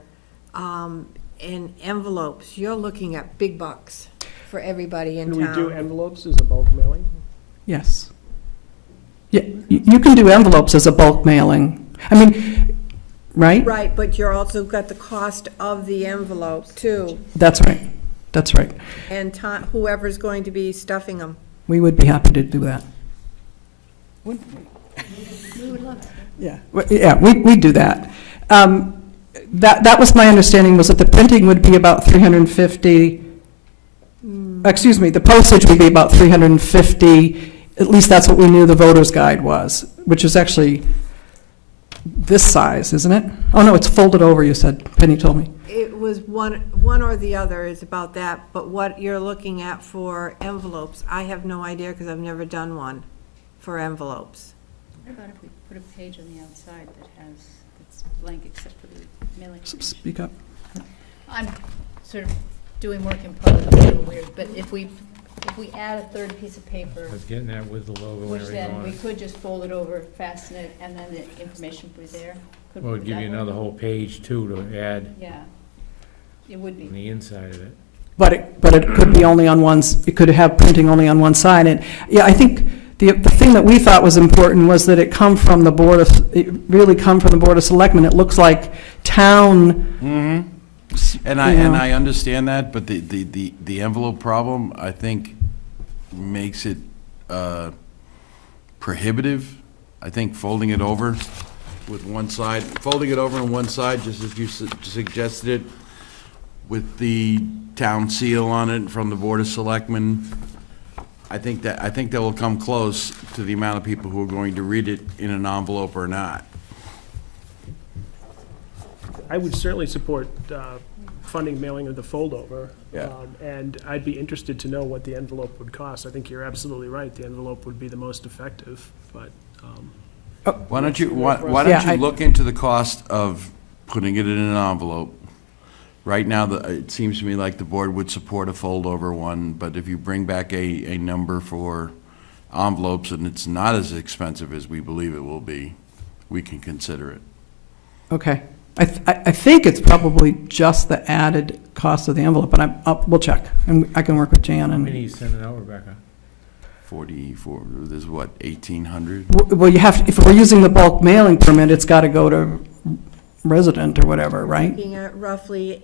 in envelopes, you're looking at big bucks for everybody in Can town. we do envelopes as a bulk mailing? Yes. Yeah, you can do envelopes as a bulk mailing. I mean, right? Right, but you're also got the cost of the envelope too, That's right. That's right. and whoever's going to be stuffing them. We would be happy to do that. We would love that. Yeah, we do that. That was my understanding, was that the printing would be about 350, excuse me, the postage would be about 350, at least that's what we knew the voter's guide was, which is actually this size, isn't it? Oh, no, it's folded over, you said, Penny told me. It was one or the other is about that, but what you're looking at for envelopes, I have no idea because I've never done one for envelopes. What about if we put a page on the outside that has, it's blank except for the mailing? Speak up. I'm sort of doing work in progress, a little weird, but if we add a third piece of paper, I was getting that with the logo and which everything then on we it. could just fold it over, fasten it, and then the information would be there. Could Well, we it'd do give you that another one? whole page too to add Yeah, it would on be. the inside of it. But it could be only on it could have printing only on one side. And, yeah, I think the thing that we thought was important was that it really come from the Board of Selectmen. It looks like town. And I understand that, but the envelope problem, I think, makes it prohibitive. I think folding it over with one side, folding it over on one side, just as you suggested it, with the town seal on it from the Board of Selectmen, I think that will come close to the amount of people who are going to read it in an envelope or not. I would certainly support funding mailing of the foldover. Yeah. And I'd be interested to know what the envelope would cost. I think you're absolutely right. The envelope would be the most effective, but. Why don't you Yeah, look into the cost of putting it in an envelope? Right now, it seems to me like the board would support a fold-over one, but if you bring back a number for envelopes and it's not as expensive as we believe it will be, we can consider it. Okay. I think it's probably just the added cost of the envelope, but we'll check, and I can work with Jan. How And many are you sending out, Rebecca? 44, there's what, 1,800? well, if we're using the bulk mailing permit, it's got to go to resident or whatever, right? Looking at roughly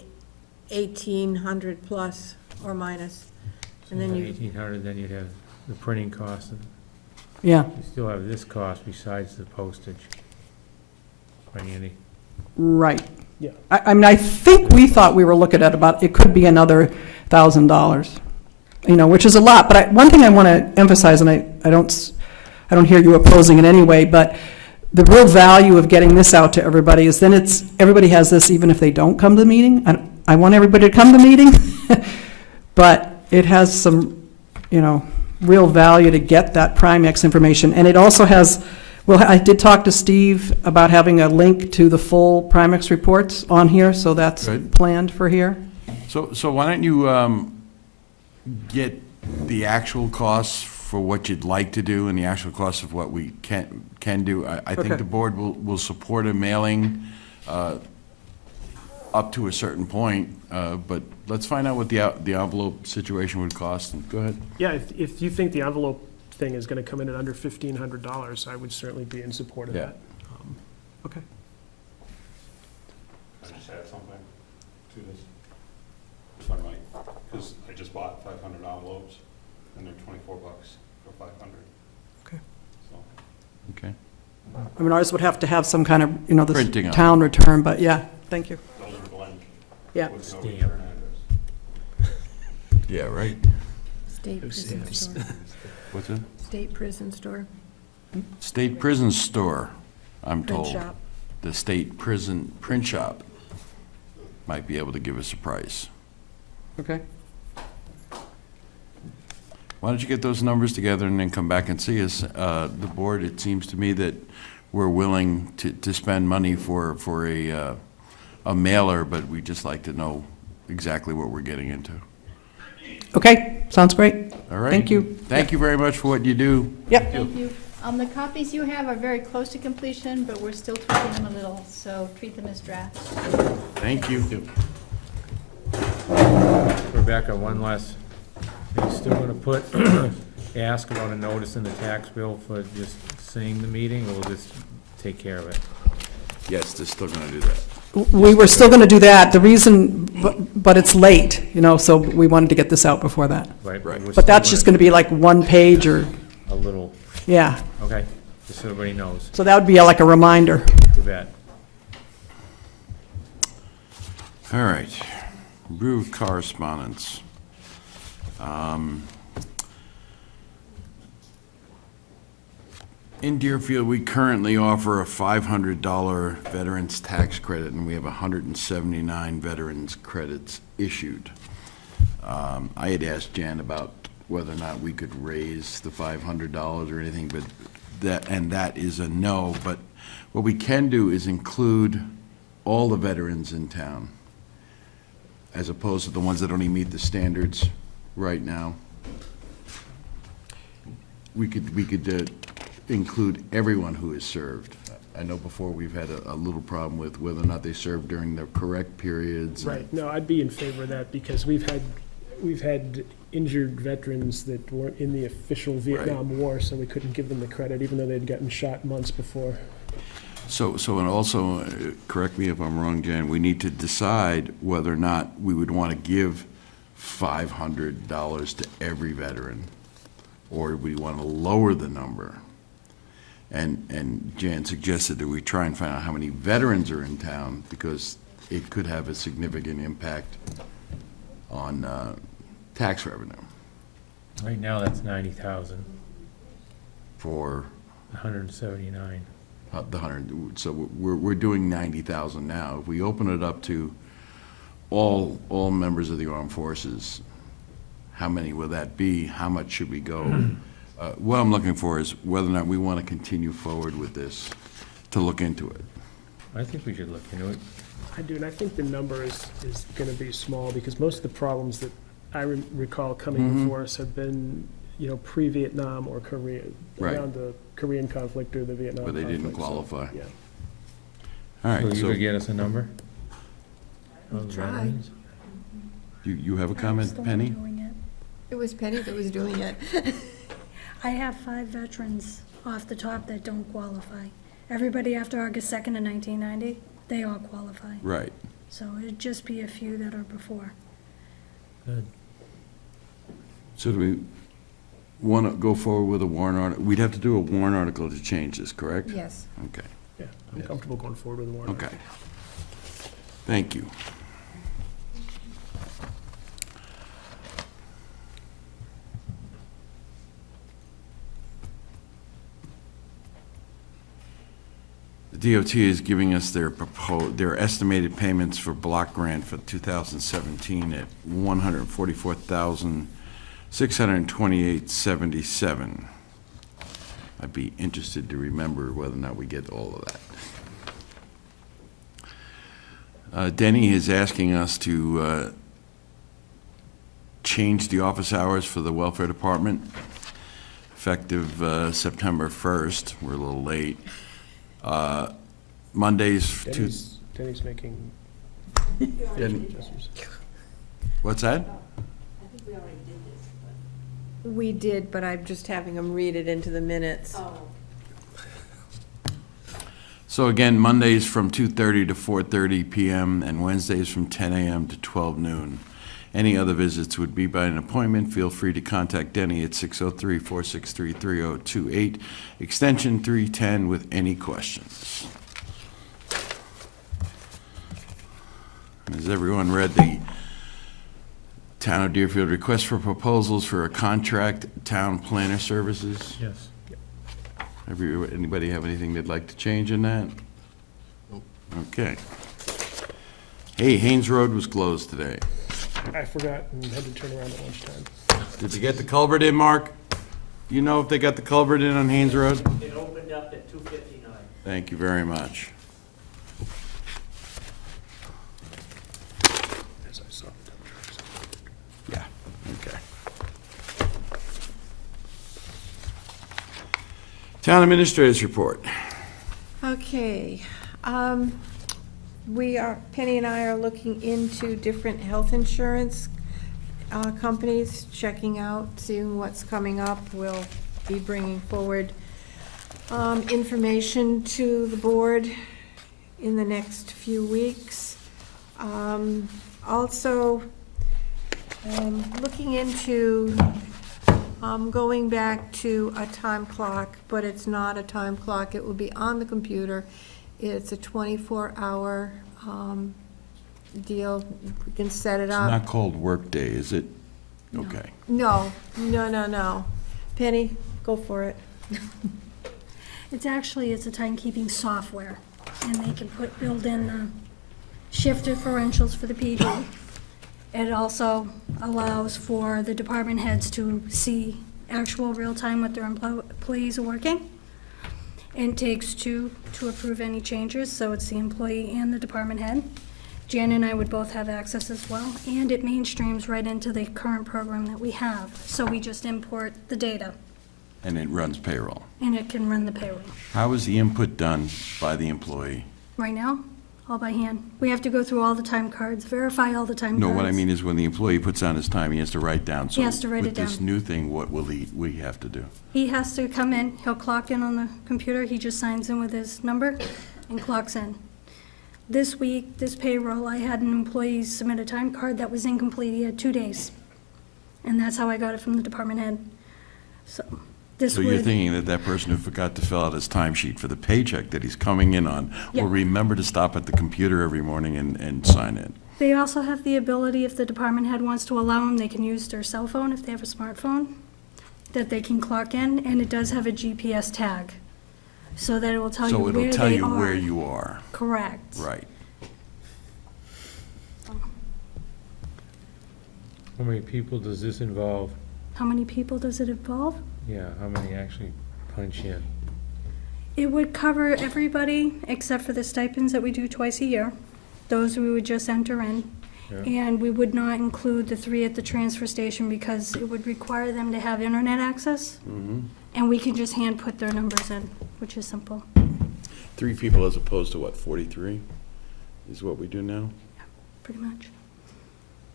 1,800 plus or minus. And then you, 1,800, then you'd have the printing cost, and Yeah, you still have this cost besides the postage. Right, Andy? right. Yeah. I mean, I think we thought we were looking at about, it could be another $1,000, which is a lot. But one thing I want to emphasize, and I don't hear you opposing in any way, but the real value of getting this out to everybody is then everybody has this even if they don't come to the meeting. I want everybody to come to the meeting, but it has some, real value to get that Primex information. And it also has, well, I did talk to Steve about having a link to the full Primex reports on here, so that's Good. planned for here. So why don't you get the actual costs for what you'd like to do and the actual cost of what we can do? I think Okay. the board will support a mailing up to a certain point, but let's find out what the envelope situation would cost. Go ahead. Yeah, if you think the envelope thing is going to come in at under $1,500, I would certainly be in support of Yeah. that. Okay. Can I just add something to this? If I might, because I just bought 500 envelopes, and they're $24 for 500. Okay. So, Okay. I mean, ours would have to have some kind of, Printing this on town return, but yeah, thank you. those are blank. Yeah. With no Stamp. return address. Yeah, right. state prison store. What's it? State prison store, State prison store, I'm print told. shop. The state prison print shop might be able to give us a price. Okay. Why don't you get those numbers together and then come back and see us? The board, it seems to me that we're willing to spend money for a mailer, but we'd just like to know exactly what we're getting into. Okay, sounds great. All right? Thank you. Thank you very much for what you do. Yep. Thank you. The copies you have are very close to completion, but we're still tweaking them a little, so treat them as drafts. Thank you. Rebecca, one last, are you still gonna put, ask about a notice in the tax bill for just seeing the meeting, or will this take care of it? Yes, they're still gonna do that. We were still going to do that. The reason, but it's late, so we wanted to get this out before that. Right. But that's just going to be like one page or, A little, yeah. okay, just so everybody knows. So that would be like a reminder. You bet. All right, review of correspondence. In Deerfield, we currently offer a $500 veterans tax credit, and we have 179 veterans credits issued. I had asked Jan about whether or not we could raise the $500 or anything, but that is a no. But what we can do is include all the veterans in town, as opposed to the ones that only meet the standards right now. We could include everyone who has served. I know before we've had a little problem with whether or not they served during the correct periods. Right, no, I'd be in favor of that, because we've had injured veterans that weren't in the official Vietnam War, so we couldn't give them the credit, even though they'd gotten shot months before. So, and also, correct me if I'm wrong, Jan, we need to decide whether or not we would want to give $500 to every veteran, or do we want to lower the number? And Jan suggested that we try and find out how many veterans are in town, because it could have a significant impact on tax revenue Right now, that's 90,000, for 179. the 100. So we're doing 90,000 now. If we open it up to all members of the armed forces, how many will that be? How much should we go? What I'm looking for is whether or not we want to continue forward with this, to look into it. I think we should look into it. I do, and I think the number is gonna be small, because most of the problems that I recall coming before us have been, pre-Vietnam or Korea, Right. around the Korean conflict or the Vietnam Where they conflict. didn't qualify. Yeah. All So right, you so could get us a number? We'll Of try. veterans? you have a comment, Penny? It was Penny that was doing it. I have 5 veterans off the top that don't qualify. Everybody after August 2nd of 1990, they all qualify. Right. So it'd just be a few that are before. Good. So do we want to go forward with a warrant article? We'd have to do a warrant article to change this, correct? Yes. Okay, Yeah, I'm comfortable going forward with the warrant. okay. Thank you. The DOT is giving us their estimated payments for block grant for 2017 at $144,628.77. I'd be interested to remember whether or not we get all of that. Denny is asking us to change the office hours for the welfare department, effective September 1st. We're a little late. Mondays to... Denny's making. What's that? I think we already did this, but. We did, but I'm just having them read it into the minutes. Oh. So again, Mondays from 2:30 to 4:30 p.m. and Wednesdays from 10 a.m. to 12 noon. Any other visits would be by an appointment. Feel free to contact Denny at 603-463-3028, extension 310, with any questions. Has everyone read the Town of Deerfield, request for proposals for a contract town planner services. Yes. Anybody have anything they'd like to change in that? Okay. Hey, Haynes Road was closed today. I forgot and had to turn around at lunchtime. Did you get the culvert in, Mark? Do you know if they got the culvert in on Haynes Road? It opened up at 2:59. Thank you very much. As I saw. Yeah, okay. Town Administrator's Report. Okay, Penny and I are looking into different health insurance companies, checking out, seeing what's coming up. We'll be bringing forward information to the board in the next few weeks. Also, looking into going back to a time clock, but it's not a time clock. It will be on the computer. It's a 24-hour deal. We can set it It's up. not called Workday, is it? Okay. No. Penny, go for it. It's a timekeeping software, and they can build in shift differentials for the PD. It also allows for the department heads to see actual real-time what their employees are working. It takes two to approve any changes, so it's the employee and the department head. Jan and I would both have access as well, and it mainstreams right into the current program that we have. So we just import the data, And it runs payroll. and it can run the payroll. How is the input done by the employee? Right now, all by hand. We have to go through all the time cards, verify all the time cards. No, what I mean is when the employee puts on his time, he has to write down. He has to write it With this down. new thing, what will we have to do? He has to come in, he'll clock in on the computer, he just signs in with his number and clocks in. This week, this payroll, I had an employee submit a time card that was incomplete, he had 2 days. And that's how I got it from the department head. So, this So you're would, thinking that that person who forgot to fill out his timesheet for the paycheck that he's coming in on Yeah. will remember to stop at the computer every morning and sign in? they also have the ability, if the department head wants to allow them, they can use their cell phone if they have a smartphone, that they can clock in, and it does have a GPS tag, so that it will tell you So where they are. it'll tell you where you are. Correct. Right. How many people does this involve? How many people does it involve? Yeah, how many actually punch in? It would cover everybody except for the stipends that we do twice a year. Those we would just enter in. Yeah. And we would not include the 3 at the transfer station because it would require them to have internet access. Mm-hmm. And we can just hand put their numbers in, which is simple. 3 people as opposed to what, 43 is what we do now? Pretty much.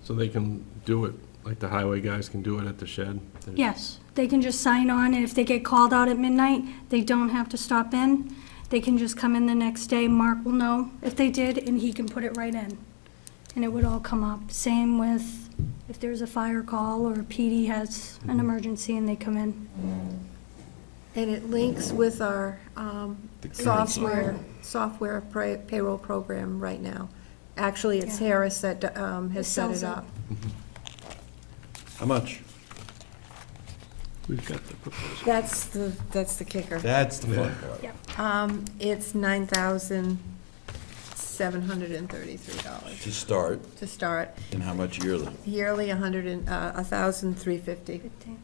So they can do it, like the highway guys can do it at the shed? Yes, they can just sign on, and if they get called out at midnight, they don't have to stop in. They can just come in the next day, Mark will know if they did, and he can put it right in. And it would all come up. Same with if there's a fire call or PD has an emergency and they come in. And it links with our The current software payroll program right now. Actually, it's Yeah. Harris that has set sells it it. up. How much? We've got the proposal. That's the kicker. That's the fun part. Yep. It's $9,733 To start, to start. and how much yearly? Yearly, $1,350.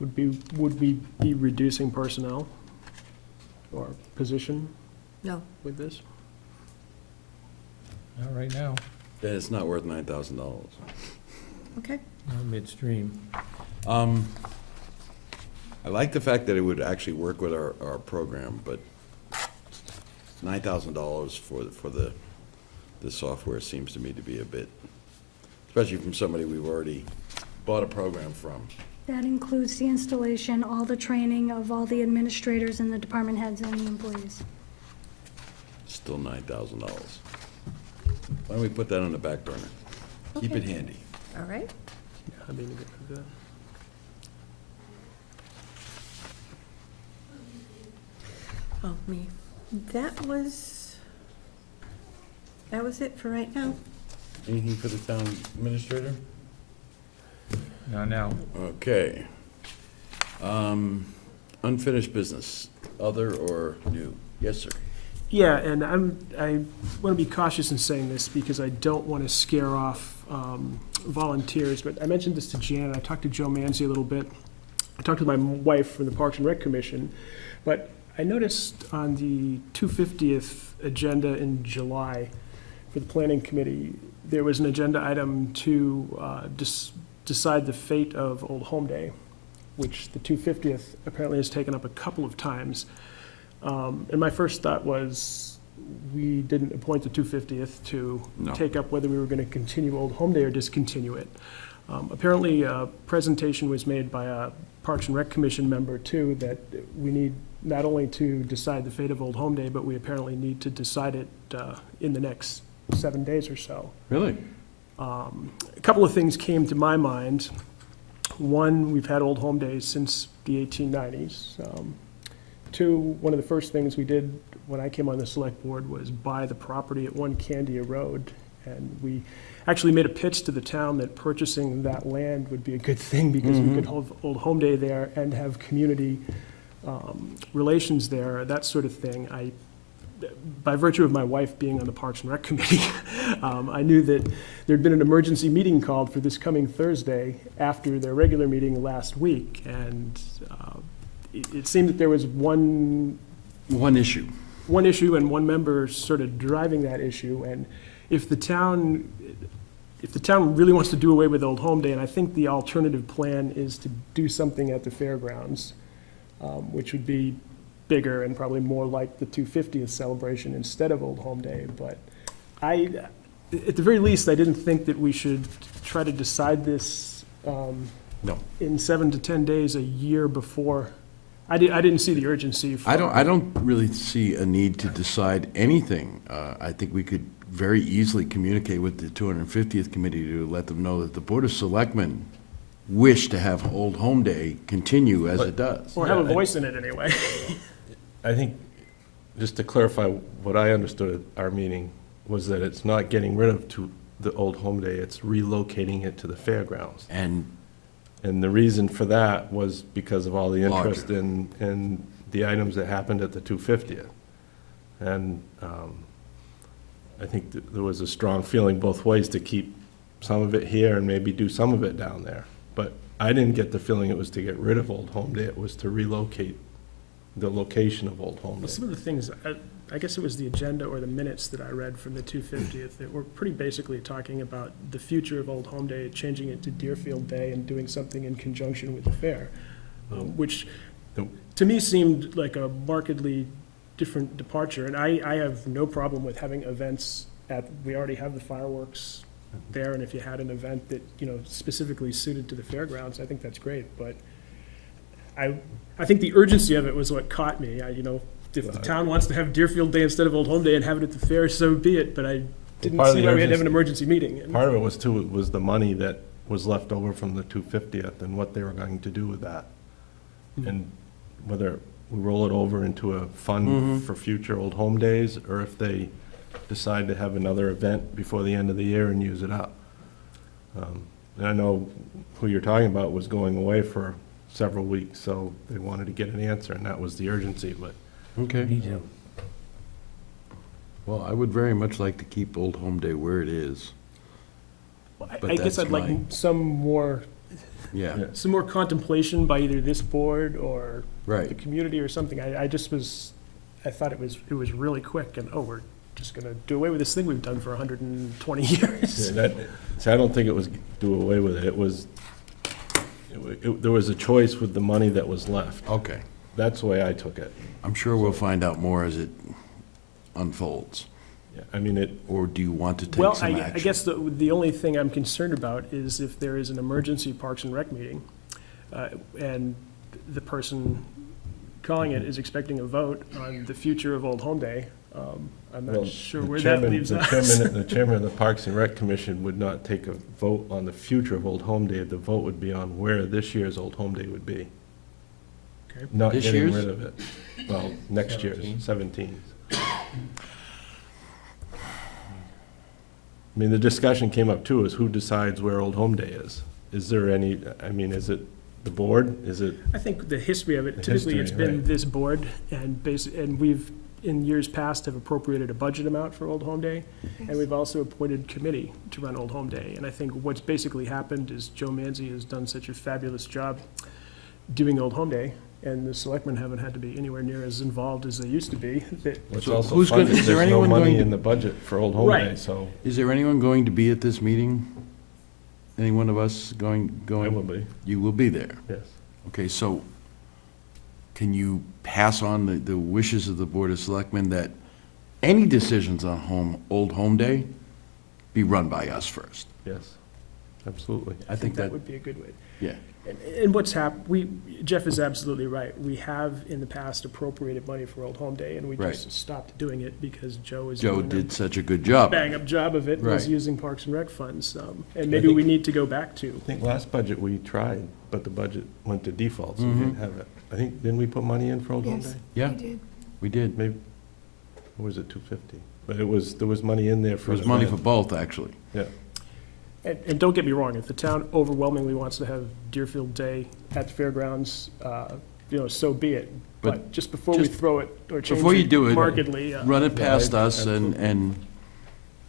Would we be reducing personnel or position No, with this? Not right now, Yeah, it's not worth $9,000. okay. not midstream. I like the fact that it would actually work with our program, but $9,000 for the software seems to me to be a bit, especially from somebody we've already bought a program from. That includes the installation, all the training of all the administrators and the department heads and the employees. Still $9,000. Why don't we put that on the back burner? Keep it Okay. handy. All right. Yeah, I mean, to get through that. Oh, me. That was it for right now. Anything for the town administrator? Not now. Okay. Unfinished business, other or new? Yes, sir. Yeah, and I want to be cautious in saying this because I don't want to scare off volunteers, but I mentioned this to Jan, I talked to Joe Manzi a little bit. I talked to my wife from the Parks and Rec Commission, but I noticed on the 250th agenda in July for the Planning Committee, there was an agenda item to decide the fate of Old Home Day, which the 250th apparently has taken up a couple of times. And my first thought was, we didn't appoint the 250th to No. take up whether we were going to continue Old Home Day or discontinue it. Apparently, a presentation was made by a Parks and Rec Commission member, too, that we need not only to decide the fate of Old Home Day, but we apparently need to decide it in the next 7 days or so. Really? A couple of things came to my mind. One, we've had Old Home Days since the 1890s. Two, one of the first things we did when I came on the select board was buy the property at 1 Candia Road. And we actually made a pitch to the town that purchasing that land would be a good thing because we could hold Old Home Day there and have community relations there, that sort of thing. By virtue of my wife being on the Parks and Rec Committee, I knew that there'd been an emergency meeting called for this coming Thursday after their regular meeting last week. And it seemed that there was one issue and one member sort of driving that issue. And if the town really wants to do away with Old Home Day, and I think the alternative plan is to do something at the fairgrounds, which would be bigger and probably more like the 250th celebration instead of Old Home Day. But at the very least, I didn't think that we should try to decide this No. in 7 to 10 days, a year before. I didn't see the urgency. I don't really see a need to decide anything. I think we could very easily communicate with the 250th committee to let them know that the Board of Selectmen wish to have Old Home Day continue as it does. Or have a voice in it anyway. I think, just to clarify, what I understood at our meeting was that it's not getting rid of the Old Home Day, it's relocating it to the fairgrounds. And the reason for that was because of all the interest Larger. in the items that happened at the 250th. And I think there was a strong feeling both ways to keep some of it here and maybe do some of it down there. But I didn't get the feeling it was to get rid of Old Home Day, it was to relocate the location of Old Home Well, Day. some of the things, I guess it was the agenda or the minutes that I read from the 250th that were pretty basically talking about the future of Old Home Day, changing it to Deerfield Day and doing something in conjunction with the fair, which to me seemed like a markedly different departure. And I have no problem with having events we already have the fireworks there, and if you had an event that, specifically suited to the fairgrounds, I think that's great. But I think the urgency of it was what caught me. If the town wants to have Deerfield Day instead of Old Home Day and have it at the fair, so be it, but I didn't part of see the why we had to have urgency- an emergency meeting. Part of it was too, it was the money that was left over from the 250th and what they were going to do with that. And whether we roll it over into a fund for future Old Home Days, or if they decide to have another event before the end of the year and use it up. And I know who you're talking about was going away for several weeks, so they wanted to get an answer, and that was the urgency, but. Okay. Me too. Well, I would very much like to keep Old Home Day where it is. But I guess that's I'd like my- some more Yeah, contemplation by either this board or the right. community or something. I thought it was really quick and, we're just gonna do away with this thing we've done for 120 years. So I don't think it was do away with it. It was, there was a choice with the money that was left. Okay. That's the way I took it. I'm sure we'll find out more as it unfolds. Yeah, I mean, Or do you want to take Well, some I action? guess the only thing I'm concerned about is if there is an emergency Parks and Rec meeting, and the person calling it is expecting a vote on the future of Old Home Day, I'm well, not sure the where that chairman- leaves the us. The chairman of the Parks and Rec Commission would not take a vote on the future of Old Home Day. The vote would be on where this year's Old Home Day would be. Okay. Not This getting year's? rid of it. Well, next 17. 17 year's, 17. 's. Well, I guess I'd like some more information on that. Okay. I'd like to see what the town council has to say. Okay. And then, I mean, the discussion came up too, is who decides where Old Home Day is? Is there any, I mean, is it the board? Is it, I think the history of it, The typically it's history, been right. this board, and we've, in years past, have appropriated a budget amount for Old Home Day, and we've also appointed committee to run Old Home Day. And I think what's basically happened is Joe Manzi has done such a fabulous job doing Old Home Day, and the selectmen haven't had to be anywhere near as involved as they used to be, that it's So also who's gonna- funded, is there there's no anyone money going to- in the budget for Old Home Day, Right. so Is there anyone going to be at this meeting? Any one of us going? I will be, You will be there. yes. Okay, so can you pass on the wishes of the Board of Selectmen that any decisions on Old Home Day be run by us first? Yes, absolutely. I think that, would be a good way. yeah. And what's Jeff is absolutely right. We have in the past appropriated money for Old Home Day, and we Right. just stopped doing it because Joe is Joe doing did a such a good job. bang-up job of it, and was Right. using Parks and Rec funds. And maybe we need to go back to. I think last budget we tried, but the budget went to default, so we Mhm. didn't have it. I think, didn't we put money in for Old Home Yes. Day? Yeah, We did. we did. Maybe, or was it 250? But it was, there was money in there for There an was money for event. both, actually. Yeah, And don't get me wrong, if the town overwhelmingly wants to have Deerfield Day at the fairgrounds, so be it. But But just before we just throw it or change Before you do it it, markedly. run it past I- us and,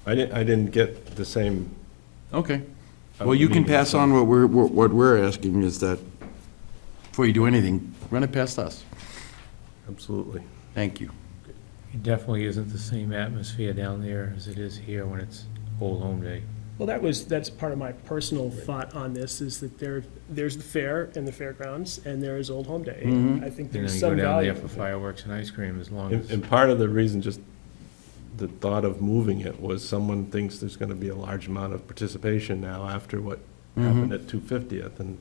I didn't get the same. okay. Well, you can pass on what we're asking is that, before you do anything, run it past us. Absolutely. Thank you. It definitely isn't the same atmosphere down there as it is here when it's Old Home Day. Well, that's part of my personal thought on this, is that there's the fair and the fairgrounds, and there is Old Home Day. Mhm. I think And then there's you go some down value. there for fireworks and ice cream as long And, as. and part of the reason, just the thought of moving it, was someone thinks there's gonna be a large amount of participation now after what happened at 250th. And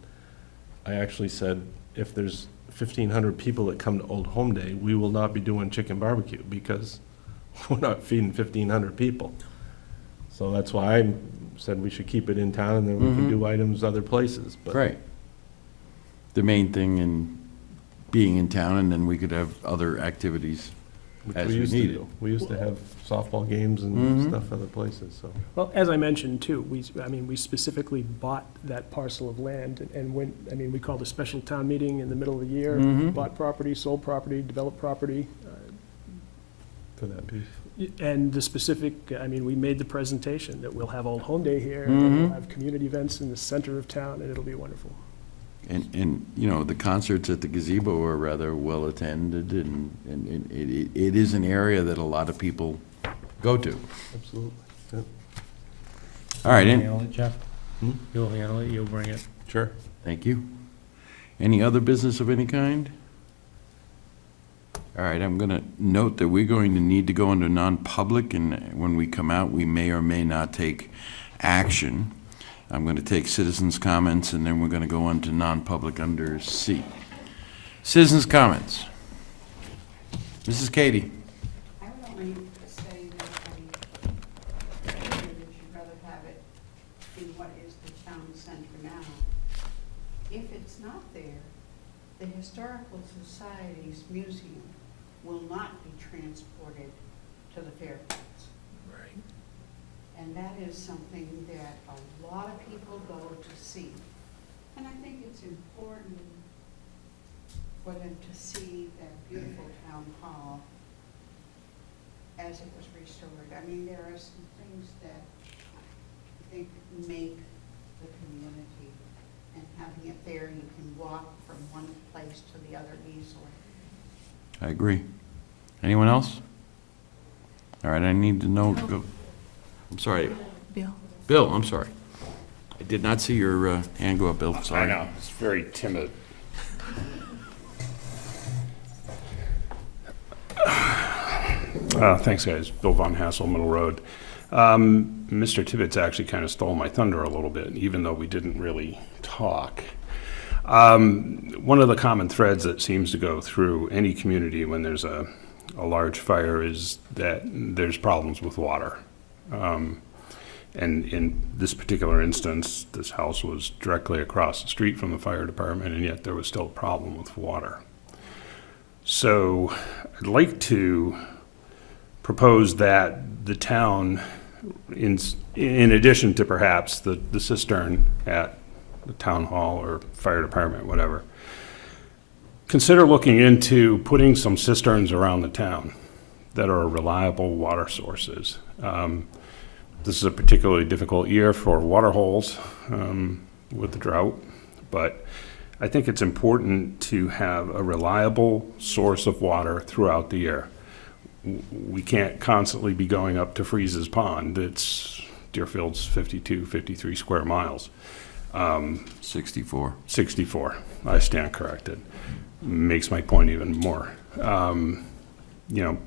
I actually said, if there's 1,500 people that come to Old Home Day, we will not be doing chicken barbecue, because we're not feeding 1,500 people. So that's why I said we should keep it in town, and then we can Mhm. do items other places, but. Right. The main thing in being in town, and then we could have other activities Which as we we used to need it. do. We used to have softball games and Mhm. stuff other places, so. Well, as I mentioned too, we specifically bought that parcel of land and went, we called a special town meeting in the middle of the year, Mhm. bought property, sold property, developed property. For that piece. And the specific, we made the presentation that we'll have Old Home Day here, and we'll Mhm. have community events in the center of town, and it'll be wonderful. And, the concerts at the gazebo are rather well-attended, and it is an area that a lot of people go to. Absolutely. Yep. All right, You'll handle it, Jeff? Hmm? You'll handle it, you'll bring it. Sure. thank you. Any other business of any kind? All right, I'm going to note that we're going to need to go into non-public, and when we come out, we may or may not take action. I'm going to take citizens' comments, and then we're going to go on to non-public under C. Citizens' comments. Mrs. Katie. I would only say that I figure that you'd rather have it in what is the town center now. If it's not there, the Historical Society's museum will not be transported to the fairgrounds. Right. And that is something that a lot of people go to see. And I think it's important for them to see that beautiful town hall as it was restored. There are some things that I think make the community, and having it there, you can walk from one place to the other easily. I agree. Anyone else? All right, I need to know, I'm sorry. Bill? Bill, I'm sorry. I did not see your hand go up, Bill, sorry. I know, it's very timid. Thanks, guys. Bill Von Hassel, Middle Road. Mr. Tibbetts actually kind of stole my thunder a little bit, even though we didn't really talk. One of the common threads that seems to go through any community when there's a large fire is that there's problems with water. And in this particular instance, this house was directly across the street from the fire department, and yet there was still a problem with water. So I'd like to propose that the town in addition to perhaps the cistern at the town hall or fire department, whatever, consider looking into putting some cisterns around the town that are reliable water sources. This is a particularly difficult year for water holes with the drought, but I think it's important to have a reliable source of water throughout the year. We can't constantly be going up to Freeze's Pond. It's Deerfield's 52, 53 square miles. 64. 64, I stand corrected. Makes my point even more. You know,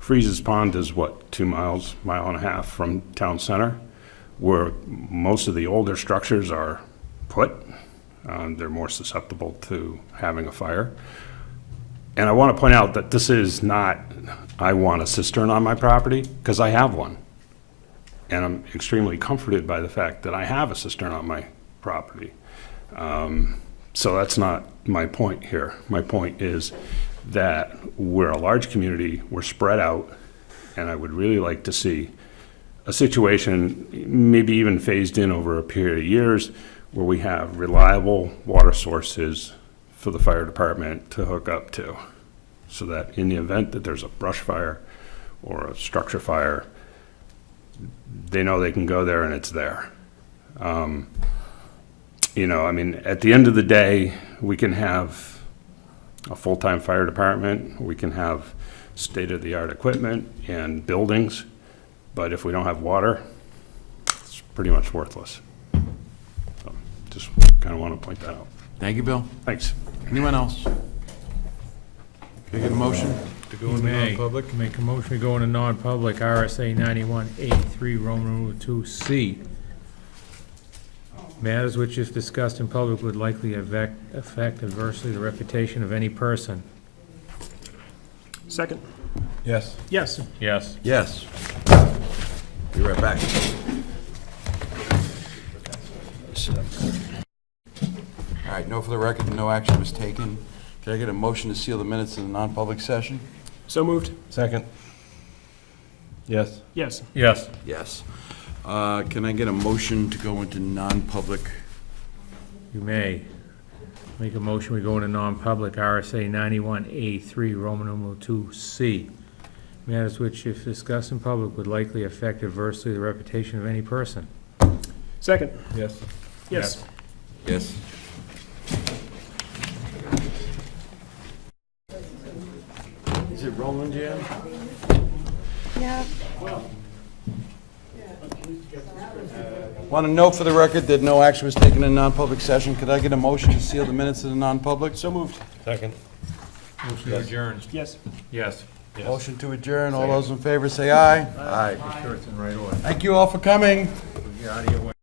Freeze's Pond is what, 2 miles, mile and a half from town center, where most of the older structures are put. They're more susceptible to having a fire. And I want to point out that this is not, I want a cistern on my property, because I have one. And I'm extremely comforted by the fact that I have a cistern on my property. So that's not my point here. My point is that we're a large community, we're spread out, and I would really like to see a situation, maybe even phased in over a period of years, where we have reliable water sources for the fire department to hook up to, so that in the event that there's a brush fire or a structure fire, they know they can go there and it's there. You know, I mean, at the end of the day, we can have a full-time fire department, we can have state-of-the-art equipment and buildings, but if we don't have water, it's pretty much worthless. So, just kind of want to point that out. Thank you, Bill. Thanks. Anyone else? Can I get a motion to go You into may non-public? make a motion to go into non-public, RSA 91A3, Roman numeral 2C. Matters which, if discussed in public, would likely affect adversely the reputation of any person. Second. Yes. Yes. Yes. Yes. Be right back. All right, no for the record, no action was taken. Can I get a motion to seal the minutes of the non-public session? So moved. Second. Yes. Yes. Yes. Yes. Can I get a motion to go into non-public? You may. Make a motion, we go into non-public, RSA 91A3, Roman numeral 2C. Matters which, if discussed in public, would likely affect adversely the reputation of any person. Second. Yes. Yes. Yes. Is it rolling, Jan? Yeah. Want to note for the record that no action was taken in non-public session. Could I get a motion to seal the minutes of the non-public? So moved. Second. Motion adjourned. Yes. Yes. Motion to adjourn. All those in favor say aye. Aye. Make sure it's in right order. Thank you all for coming. Get out of your way.